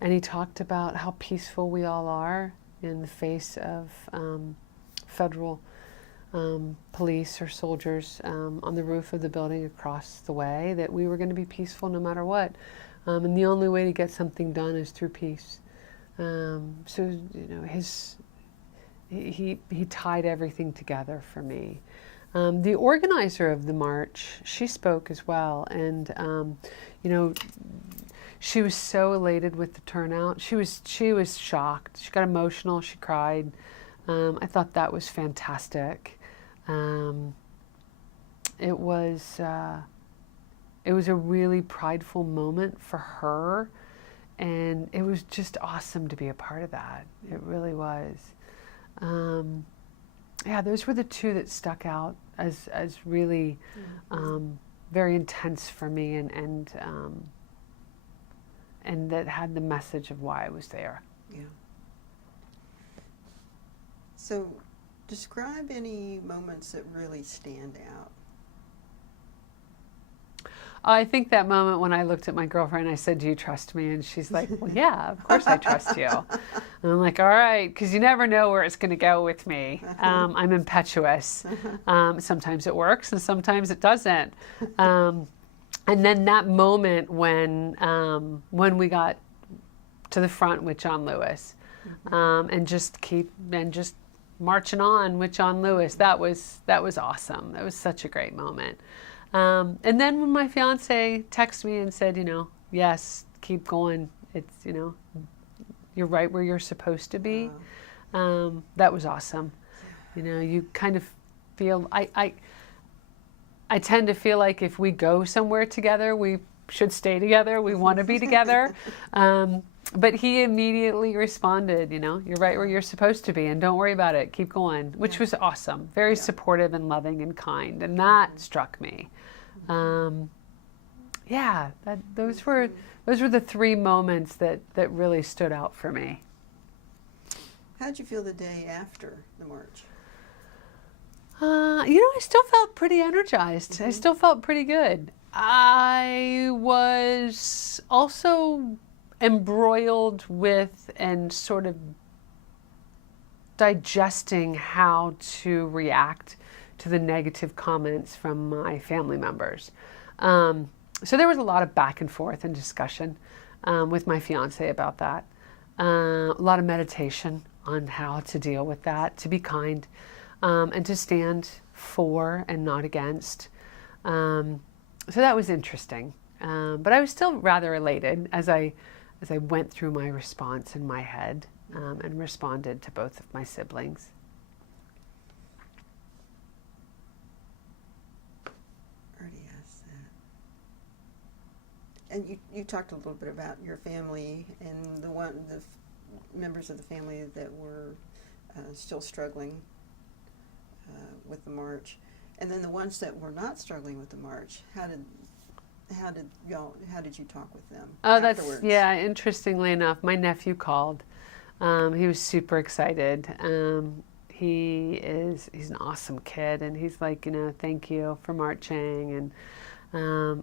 he talked about how peaceful we all are in the face of federal police or soldiers on the roof of the building across the way, that we were going to be peaceful no matter what. And the only way to get something done is through peace. So, you know, he tied everything together for me. The organizer of the march, she spoke as well. And, you know, she was so elated with the turnout. She was shocked. She got emotional. She cried. I thought that was fantastic. It was a really prideful moment for her, and it was just awesome to be a part of that. It really was. Yeah, those were the two that stuck out as really very intense for me, and that had the message of why I was there. Yeah. So, describe any moments that really stand out. I think that moment when I looked at my girlfriend, I said, "Do you trust me?" And she's like, "Well, yeah, of course I trust you." And I'm like, "All right," because you never know where it's going to go with me. I'm impetuous. Sometimes it works, and sometimes it doesn't. And then that moment when we got to the front with John Lewis, and just marching on with John Lewis, that was awesome. That was such a great moment. And then when my fiance texted me and said, you know, yes, keep going, It's, you're right where you're supposed to be. That was awesome. You kind of feel, I tend to feel like if we go somewhere together, we should stay together. We want to be together. But he immediately responded, you're right where you're supposed to be, and don't worry about it. Keep going, which was awesome. Very supportive and loving and kind. And that struck me. Those were the three moments that really stood out for me. How'd you feel the day after the march? I still felt pretty energized. I still felt pretty good. I was also embroiled with and sort of digesting how to react to the negative comments from my family members. So there was a lot of back and forth and discussion with my fiance about that. A lot of meditation on how to deal with that, to be kind, and to stand for and not against. So that was interesting. But I was still rather elated as I went through my response in my head and responded to both of my siblings. Already asked that. And you talked a little bit about your family and the members of the family that were still struggling with the march, and then the ones that were not struggling with the march. How did you talk with them afterwards? Interestingly enough, my nephew called. He was super excited. He's an awesome kid, and he's like, thank you for marching, and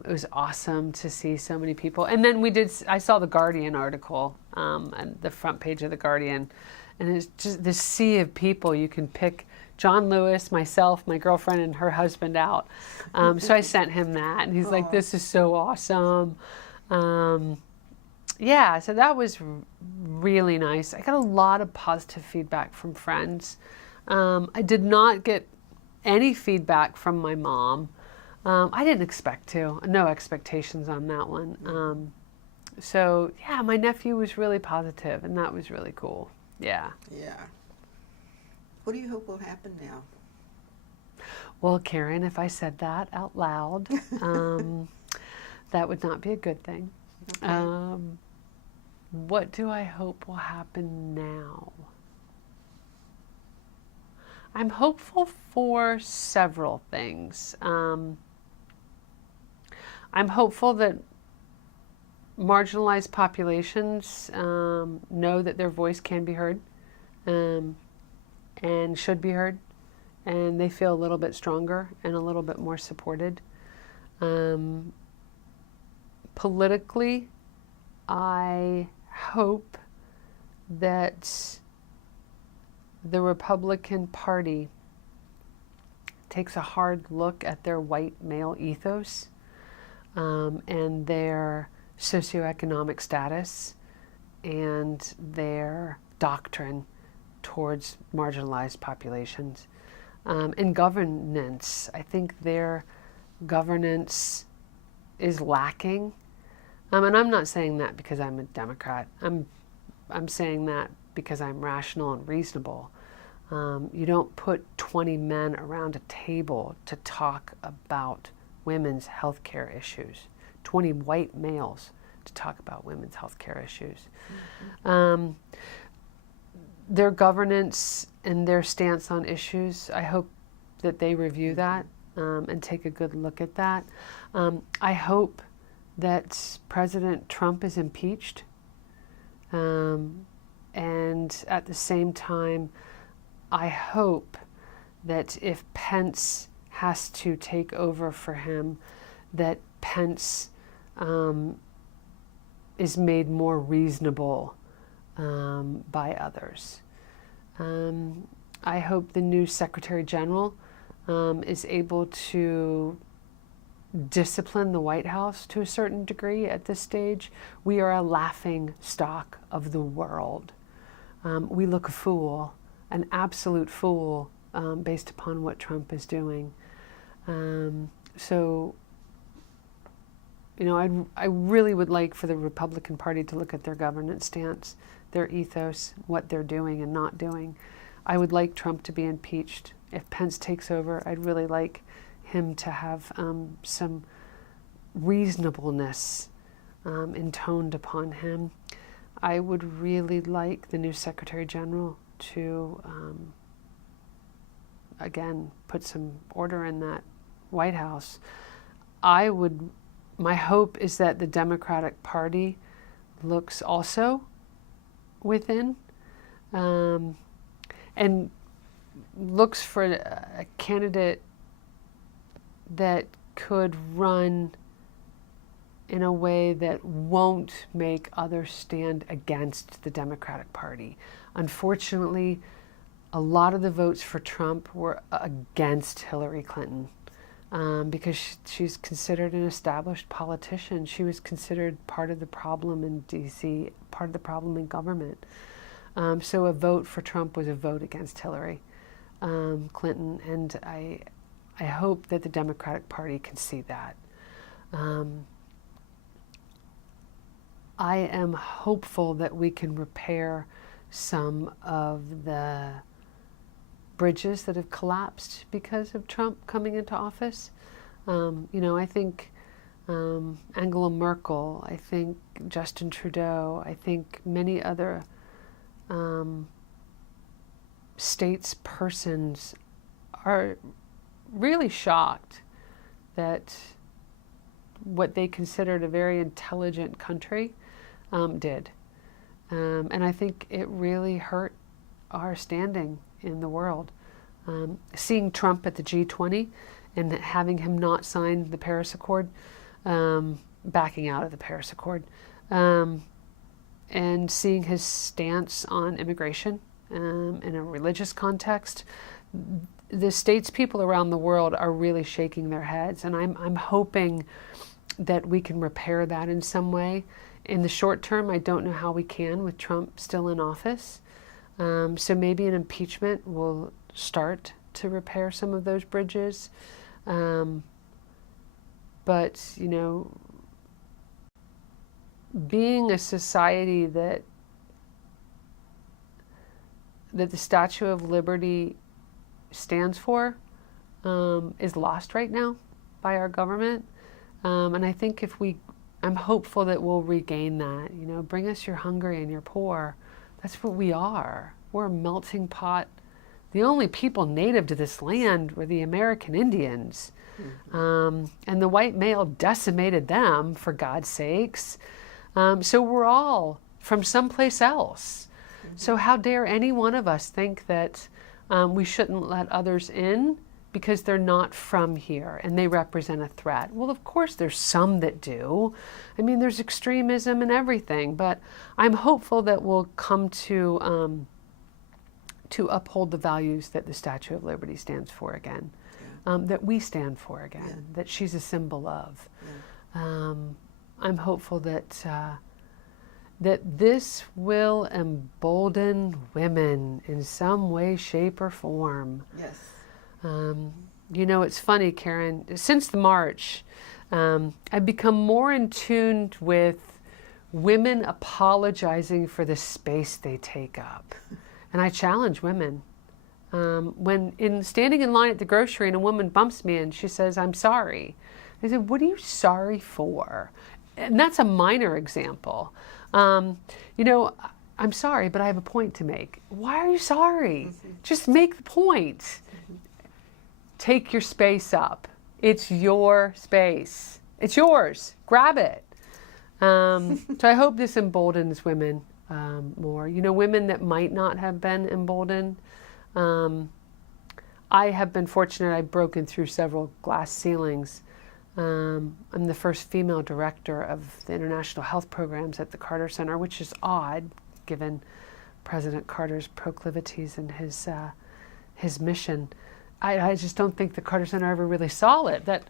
it was awesome to see so many people. And then I saw the Guardian article, on the front page of the Guardian, and it's just this sea of people. You can pick John Lewis, myself, my girlfriend, and her husband out. So I sent him that, and he's like, this is so awesome. So that was really nice. I got a lot of positive feedback from friends. I did not get any feedback from my mom. I didn't expect to. No expectations on that one. My nephew was really positive, and that was really cool. Yeah. What do you hope will happen now? Well, Karen, if I said that out loud, that would not be a good thing. Okay. What do I hope will happen now? I'm hopeful for several things. I'm hopeful that marginalized populations know that their voice can be heard and should be heard, and they feel a little bit stronger and a little bit more supported. Politically, I hope that the Republican Party takes a hard look at their white male ethos and their socioeconomic status and their doctrine towards marginalized populations. In governance, I think their governance is lacking. And I'm not saying that because I'm a Democrat. I'm saying that because I'm rational and reasonable. You don't put 20 men around a table to talk about women's health care issues, 20 white males to talk about women's health care issues. Mm-hmm. Their governance and their stance on issues, I hope that they review that and take a good look at that. I hope that President Trump is impeached. And at the same time, I hope that if Pence has to take over for him, that Pence is made more reasonable by others. I hope the new Secretary General is able to discipline the White House to a certain degree at this stage. We are a laughing stock of the world. We look a fool, an absolute fool, based upon what Trump is doing. So I really would like for the Republican Party to look at their governance stance, their ethos, what they're doing and not doing. I would like Trump to be impeached. If Pence takes over, I'd really like him to have some reasonableness intoned upon him. I would really like the new Secretary General to, again, put some order in that White House. My hope is that the Democratic Party looks also within and looks for a candidate that could run in a way that won't make others stand against the Democratic Party. Unfortunately, a lot of the votes for Trump were against Hillary Clinton because she's considered an established politician. She was considered part of the problem in D.C., part of the problem in government. So a vote for Trump was a vote against Hillary Clinton, and I hope that the Democratic Party can see that. I am hopeful that we can repair some of the bridges that have collapsed because of Trump coming into office. I think Angela Merkel, I think Justin Trudeau, I think many other statespersons are really shocked that what they considered a very intelligent country did. And I think it really hurt our standing in the world. Seeing Trump at the G20 and having him not sign the Paris Accord, backing out of the Paris Accord, and seeing his stance on immigration in a religious context, the statespeople around the world are really shaking their heads, and I'm hoping that we can repair that in some way. In the short term, I don't know how we can with Trump still in office. So maybe an impeachment will start to repair some of those bridges. But, being a society that the Statue of Liberty stands for is lost right now by our government. And I think I'm hopeful that we'll regain that. Bring us your hungry and your poor. That's what we are. We're a melting pot. The only people native to this land were the American Indians. Mm-hmm. And the white male decimated them, for God's sakes. So we're all from someplace else. Mm-hmm. So how dare any one of us think that we shouldn't let others in because they're not from here and they represent a threat? Well, of course there's some that do. I mean, there's extremism and everything, but I'm hopeful that we'll come to uphold the values that the Statue of Liberty stands for again, that we stand for again, that she's a symbol of. I'm hopeful that this will embolden women in some way, shape, or form. Yes. It's funny, Karen, since the march, I've become more in tune with women apologizing for the space they take up. And I challenge women. When standing in line at the grocery and a woman bumps me and she says, "I'm sorry." I said, "What are you sorry for?" And that's a minor example. I'm sorry, but I have a point to make. Why are you sorry? Mm-hmm. Just make the point. Mm-hmm. Take your space up. It's your space. It's yours. Grab it. So I hope this emboldens women more. Women that might not have been emboldened. I have been fortunate. I've broken through several glass ceilings. I'm the first female director of the international health programs at the Carter Center, which is odd given President Carter's proclivities and his mission. I just don't think the Carter Center ever really saw it, that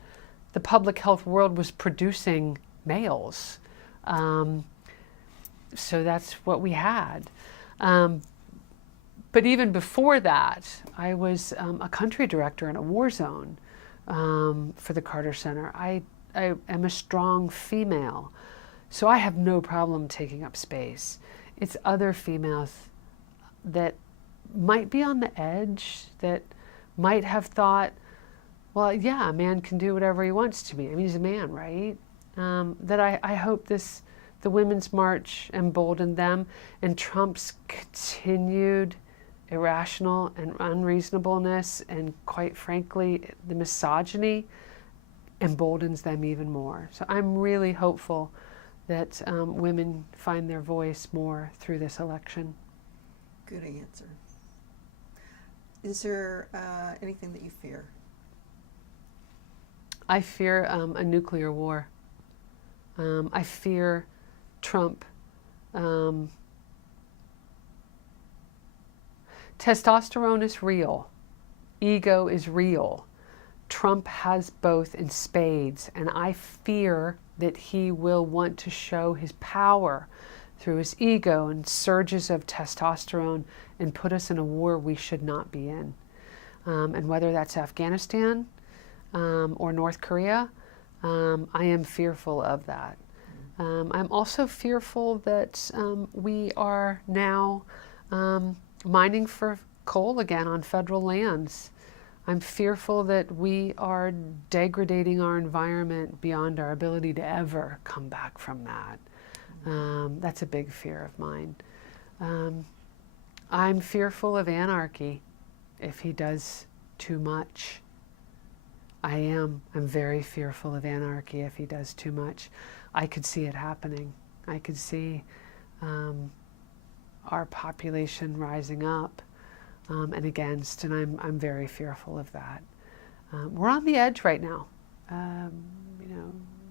the public health world was producing males. So that's what we had. But even before that, I was a country director in a war zone for the Carter Center. I I am a strong female, so I have no problem taking up space. It's other females that might be on the edge, that might have thought, well, yeah, a man can do whatever he wants to me. I mean, he's a man, right? That I hope the Women's March emboldened them, and Trump's continued irrational and unreasonableness, and quite frankly, the misogyny emboldens them even more. So I'm really hopeful that women find their voice more through this election. Good answer. Is there anything that you fear? I fear a nuclear war. I fear Trump. Testosterone is real. Ego is real. Trump has both in spades, and I fear that he will want to show his power through his ego and surges of testosterone and put us in a war we should not be in. And whether that's Afghanistan or North Korea, I am fearful of that. I'm also fearful that we are now mining for coal again on federal lands. I'm fearful that we are degrading our environment beyond our ability to ever come back from that. That's a big fear of mine. I'm fearful of anarchy if he does too much. I'm very fearful of anarchy if he does too much. I could see it happening. I could see our population rising up and against, and I'm very fearful of that. We're on the edge right now.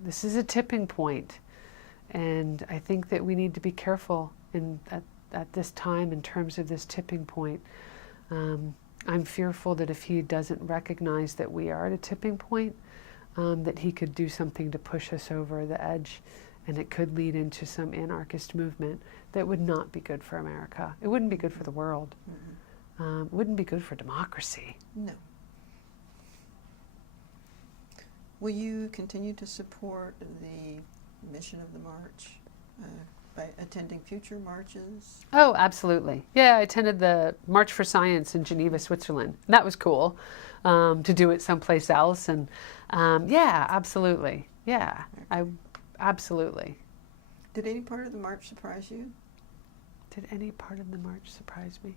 This is a tipping point, and I think that we need to be careful at this time in terms of this tipping point. I'm fearful that if he doesn't recognize that we are at a tipping point, that he could do something to push us over the edge, and it could lead into some anarchist movement that would not be good for America. It wouldn't be good for the world. It wouldn't be good for democracy. No. Will you continue to support the mission of the march by attending future marches? Oh, absolutely. Yeah, I attended the March for Science in Geneva, Switzerland. That was cool to do it someplace else. And yeah, absolutely. Yeah, absolutely. Did any part of the march surprise you? Did any part of the march surprise me?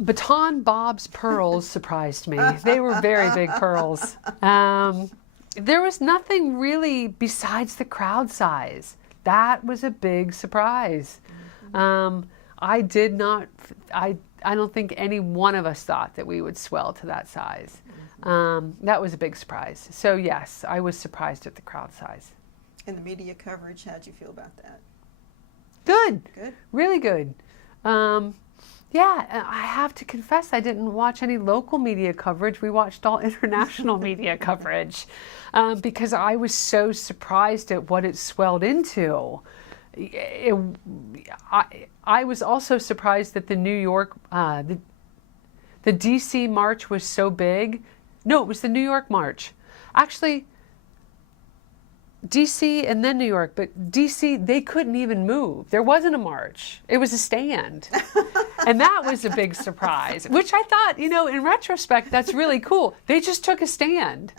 Baton Bob's pearls surprised me. They were very big pearls. There was nothing really besides the crowd size. That was a big surprise. I don't think any one of us thought that we would swell to that size. That was a big surprise. So yes, I was surprised at the crowd size. And the media coverage, how'd you feel about that? Good. Good? Really good. Yeah, I have to confess I didn't watch any local media coverage. We watched all international media coverage because I was so surprised at what it swelled into. I was also surprised that the New York, the DC march was so big. No, it was the New York march. Actually, DC and then New York, but DC, they couldn't even move. There wasn't a march. It was a stand. And that was a big surprise, which I thought, in retrospect, that's really cool. They just took a stand.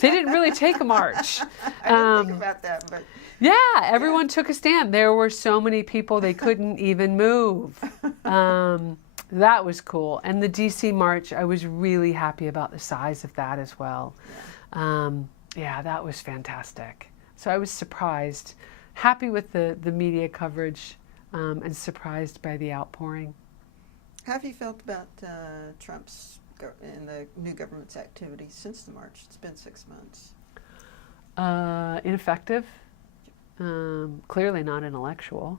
They didn't really take a march. I didn't think about that, but... Yeah, everyone took a stand. There were so many people they couldn't even move. That was cool. And the DC march, I was really happy about the size of that as well. Yeah, that was fantastic. So I was surprised, happy with the media coverage, and surprised by the outpouring. How have you felt about Trump's and the new government's activities since the march? It's been 6 months. Ineffective, clearly not intellectual,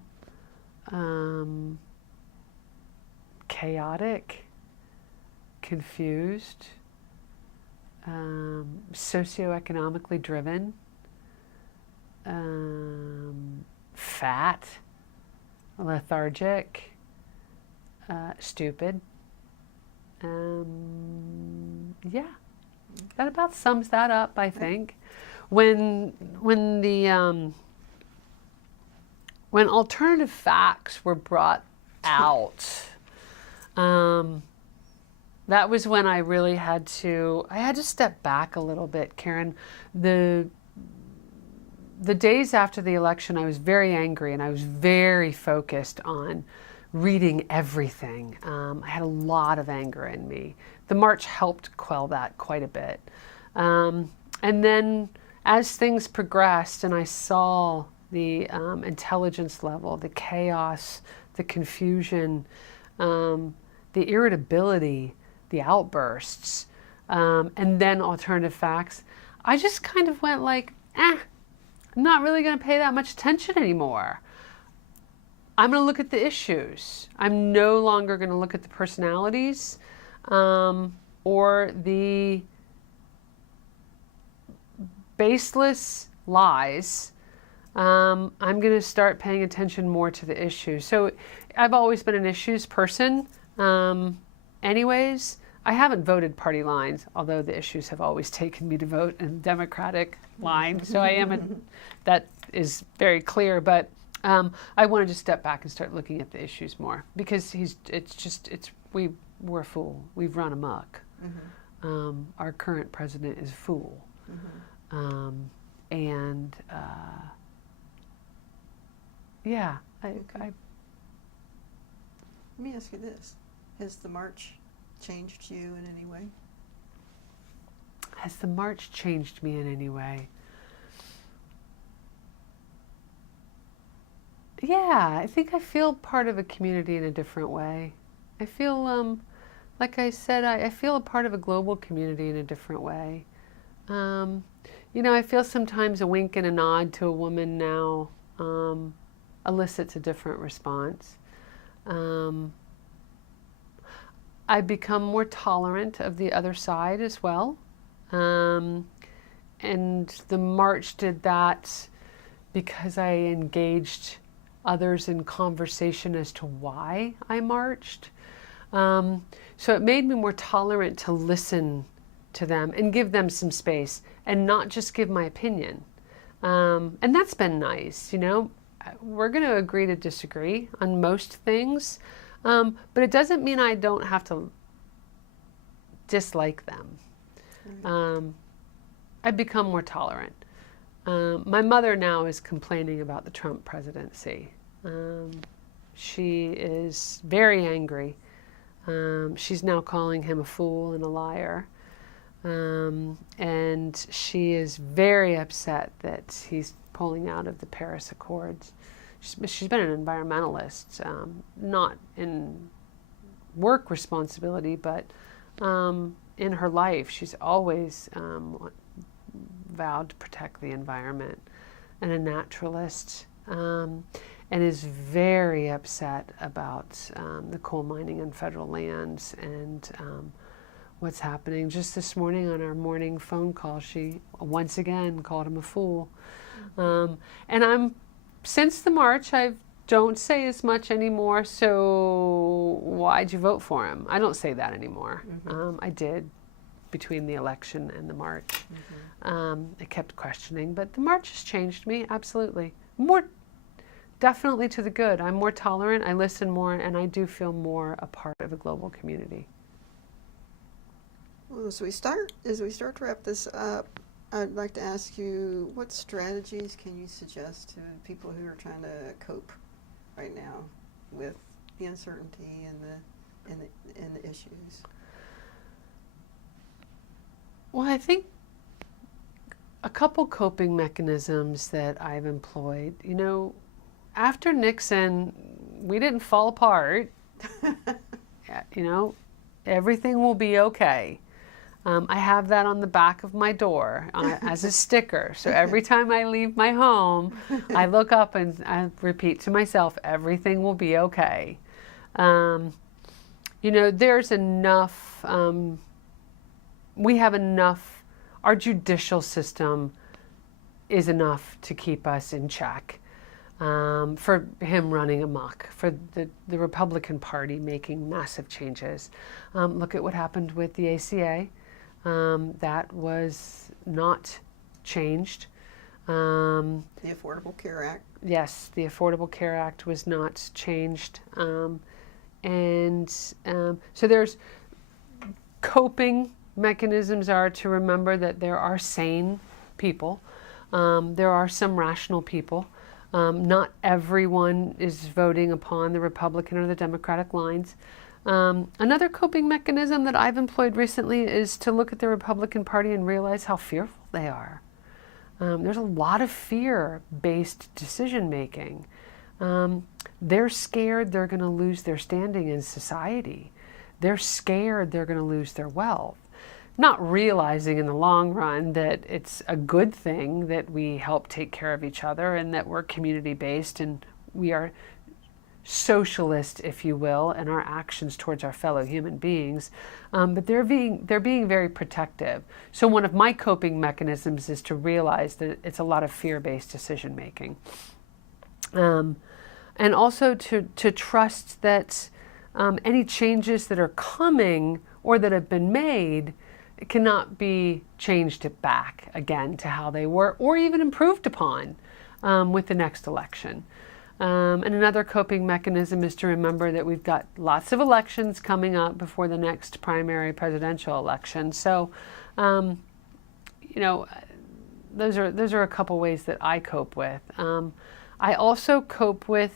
chaotic, confused, socioeconomically driven, fat, lethargic, stupid, Yeah, that about sums that up, I think. When alternative facts were brought out, that was when I really had to step back a little bit, Karen. The days after the election, I was very angry and I was very focused on reading everything. I had a lot of anger in me. The march helped quell that quite a bit. And then as things progressed and I saw the intelligence level, the chaos, the confusion, the irritability, the outbursts, and then alternative facts, I just kind of went like, I'm not really going to pay that much attention anymore. I'm going to look at the issues. I'm no longer going to look at the personalities or the baseless lies. I'm going to start paying attention more to the issues. So I've always been an issues person. Anyways, I haven't voted party lines, although the issues have always taken me to vote in Democratic line. So I am, that is very clear. But I wanted to step back and start looking at the issues more because we're a fool. We've run amok. Mm-hmm. Our current president is a fool. Mm-hmm. Yeah. Let me ask you this. Has the march changed you in any way? Has the march changed me in any way? Yeah, I think I feel part of a community in a different way. I feel, like I said, I feel a part of a global community in a different way. I feel sometimes a wink and a nod to a woman now elicits a different response. I've become more tolerant of the other side as well. And the march did that because I engaged others in conversation as to why I marched. So it made me more tolerant to listen to them and give them some space and not just give my opinion. And that's been nice, We're going to agree to disagree on most things, but it doesn't mean I don't have to dislike them. I've become more tolerant. My mother now is complaining about the Trump presidency. She is very angry. She's now calling him a fool and a liar. And she is very upset that he's pulling out of the Paris Accords. She's been an environmentalist, not in work responsibility, but in her life. She's always vowed to protect the environment, and a naturalist, and is very upset about the coal mining on federal lands and what's happening. Just this morning on our morning phone call, she once again called him a fool. And since the march, I don't say as much anymore, so why'd you vote for him? I don't say that anymore. Mm-hmm. I did between the election and the march. Mm-hmm. I kept questioning, but the march has changed me, absolutely. More definitely to the good. I'm more tolerant, I listen more, and I do feel more a part of a global community. Well, as we start to wrap this up, I'd like to ask you, what strategies can you suggest to people who are trying to cope right now with the uncertainty and the issues? Well, I think a couple coping mechanisms that I've employed. After Nixon, we didn't fall apart. Everything will be okay. I have that on the back of my door as a sticker. So every time I leave my home, I look up and I repeat to myself, everything will be okay. There's enough, we have enough, our judicial system is enough to keep us in check. For him running amok, for the Republican Party making massive changes. Look at what happened with the ACA. That was not changed. The Affordable Care Act. Yes, the Affordable Care Act was not changed. So there's coping mechanisms are to remember that there are sane people. There are some rational people. Not everyone is voting upon the Republican or the Democratic lines. Another coping mechanism that I've employed recently is to look at the Republican Party and realize how fearful they are. There's a lot of fear-based decision-making. They're scared they're going to lose their standing in society. They're scared they're going to lose their wealth, not realizing in the long run that it's a good thing that we help take care of each other and that we're community-based and we are socialist, if you will, in our actions towards our fellow human beings, but they're being very protective. So one of my coping mechanisms is to realize that it's a lot of fear-based decision making, and also to trust that any changes that are coming or that have been made cannot be changed back again to how they were, or even improved upon with the next election. And another coping mechanism is to remember that we've got lots of elections coming up before the next primary presidential election. So, those are a couple ways that I cope with. I also cope with,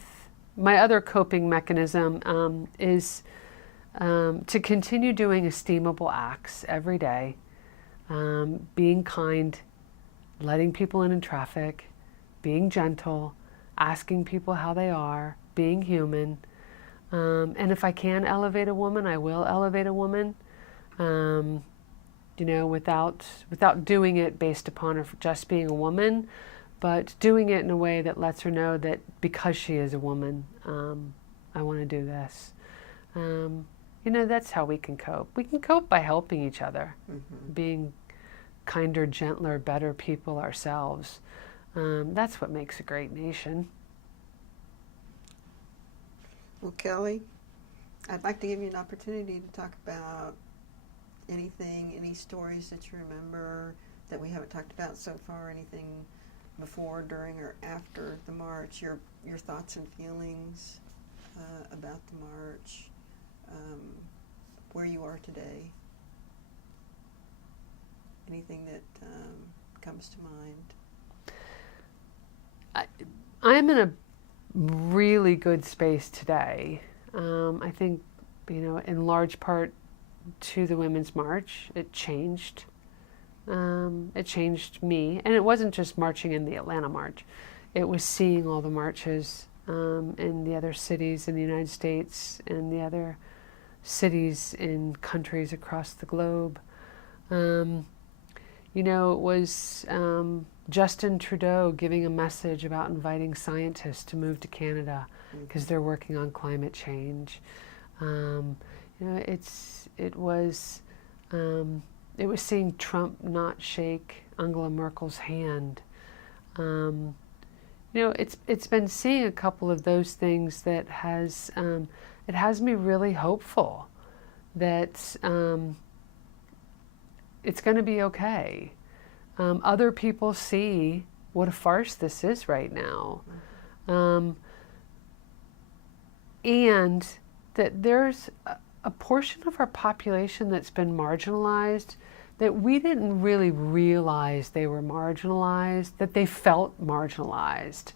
my other coping mechanism is to continue doing esteemable acts every day, being kind, letting people in traffic, being gentle, asking people how they are, being human. And if I can elevate a woman, I will elevate a woman, without doing it based upon her just being a woman, but doing it in a way that lets her know that because she is a woman, I want to do this. That's how we can cope. We can cope by helping each other, being kinder, gentler, better people ourselves. That's what makes a great nation. Well, Kelly, I'd like to give you an opportunity to talk about anything, any stories that you remember that we haven't talked about so far, anything before, during, or after the march, your thoughts and feelings about the march, where you are today, anything that comes to mind. I'm in a really good space today. I think, in large part to the Women's March, it changed. It changed me. And it wasn't just marching in the Atlanta March. It was seeing all the marches in the other cities in the United States and the other cities in countries across the globe. It was Justin Trudeau giving a message about inviting scientists to move to Canada because they're working on climate change. It was seeing Trump not shake Angela Merkel's hand. It's been seeing a couple of those things that has me really hopeful that it's going to be okay. Other people see what a farce this is right now. And that there's a portion of our population that's been marginalized that we didn't really realize they were marginalized, that they felt marginalized,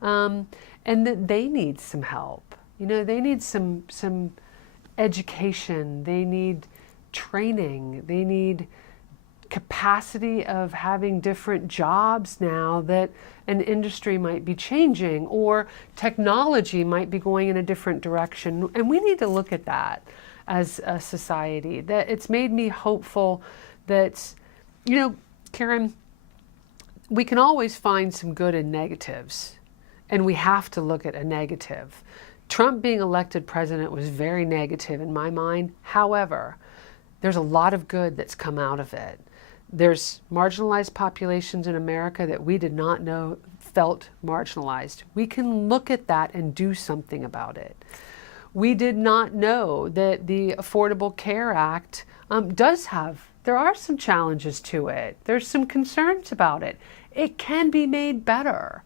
and that they need some help. They need some education, they need training, they need capacity of having different jobs now that an industry might be changing or technology might be going in a different direction. And we need to look at that as a society. That it's made me hopeful that, Karen, we can always find some good in negatives, and we have to look at a negative. Trump being elected president was very negative in my mind. However, there's a lot of good that's come out of it. There's marginalized populations in America that we did not know felt marginalized. We can look at that and do something about it. We did not know that the Affordable Care Act does have there are some challenges to it. There's some concerns about it. It can be made better.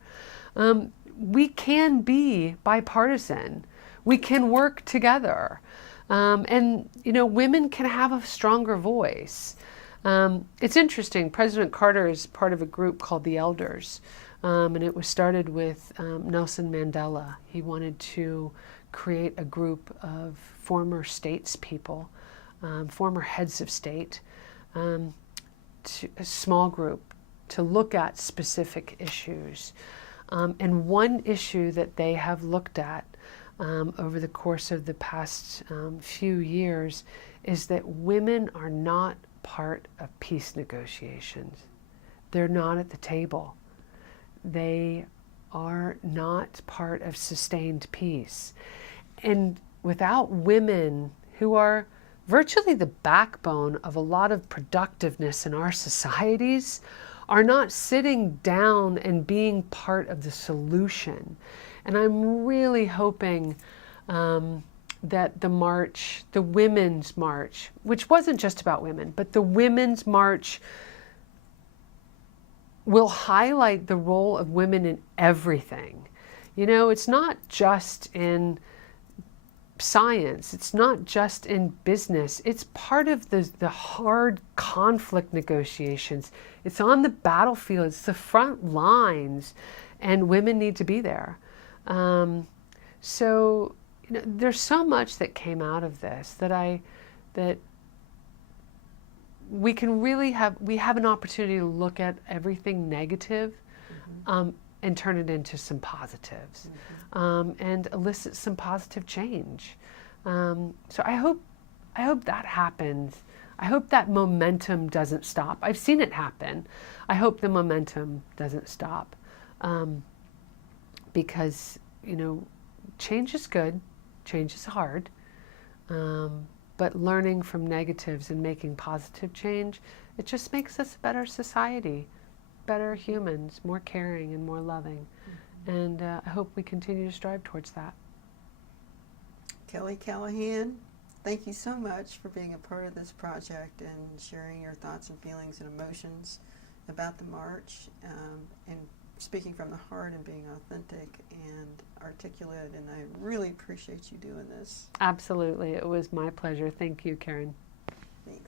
We can be bipartisan. We can work together. And, women can have a stronger voice. It's interesting. President Carter is part of a group called the Elders. And it was started with Nelson Mandela. He wanted to create a group of former statespeople, former heads of state, a small group to look at specific issues. And one issue that they have looked at over the course of the past few years is that women are not part of peace negotiations. They're not at the table. They are not part of sustained peace. And without women, who are virtually the backbone of a lot of productiveness in our societies, are not sitting down and being part of the solution. And I'm really hoping that the march, the Women's March, which wasn't just about women, but the Women's March will highlight the role of women in everything. It's not just in science, it's not just in business, it's part of the hard conflict negotiations. It's on the battlefield, it's the front lines, and women need to be there. So there's so much that came out of this that we can really have an opportunity to look at everything negative and turn it into some positives and elicit some positive change. So I hope that happens. I hope that momentum doesn't stop. I've seen it happen. I hope the momentum doesn't stop because, change is good, change is hard. But learning from negatives and making positive change, it just makes us a better society, better humans, more caring and more loving. And I hope we continue to strive towards that. Kelly Callahan, thank you so much for being a part of this project and sharing your thoughts and feelings and emotions about the march, and speaking from the heart and being authentic and articulate, and I really appreciate you doing this. Absolutely. It was my pleasure. Thank you, Karen.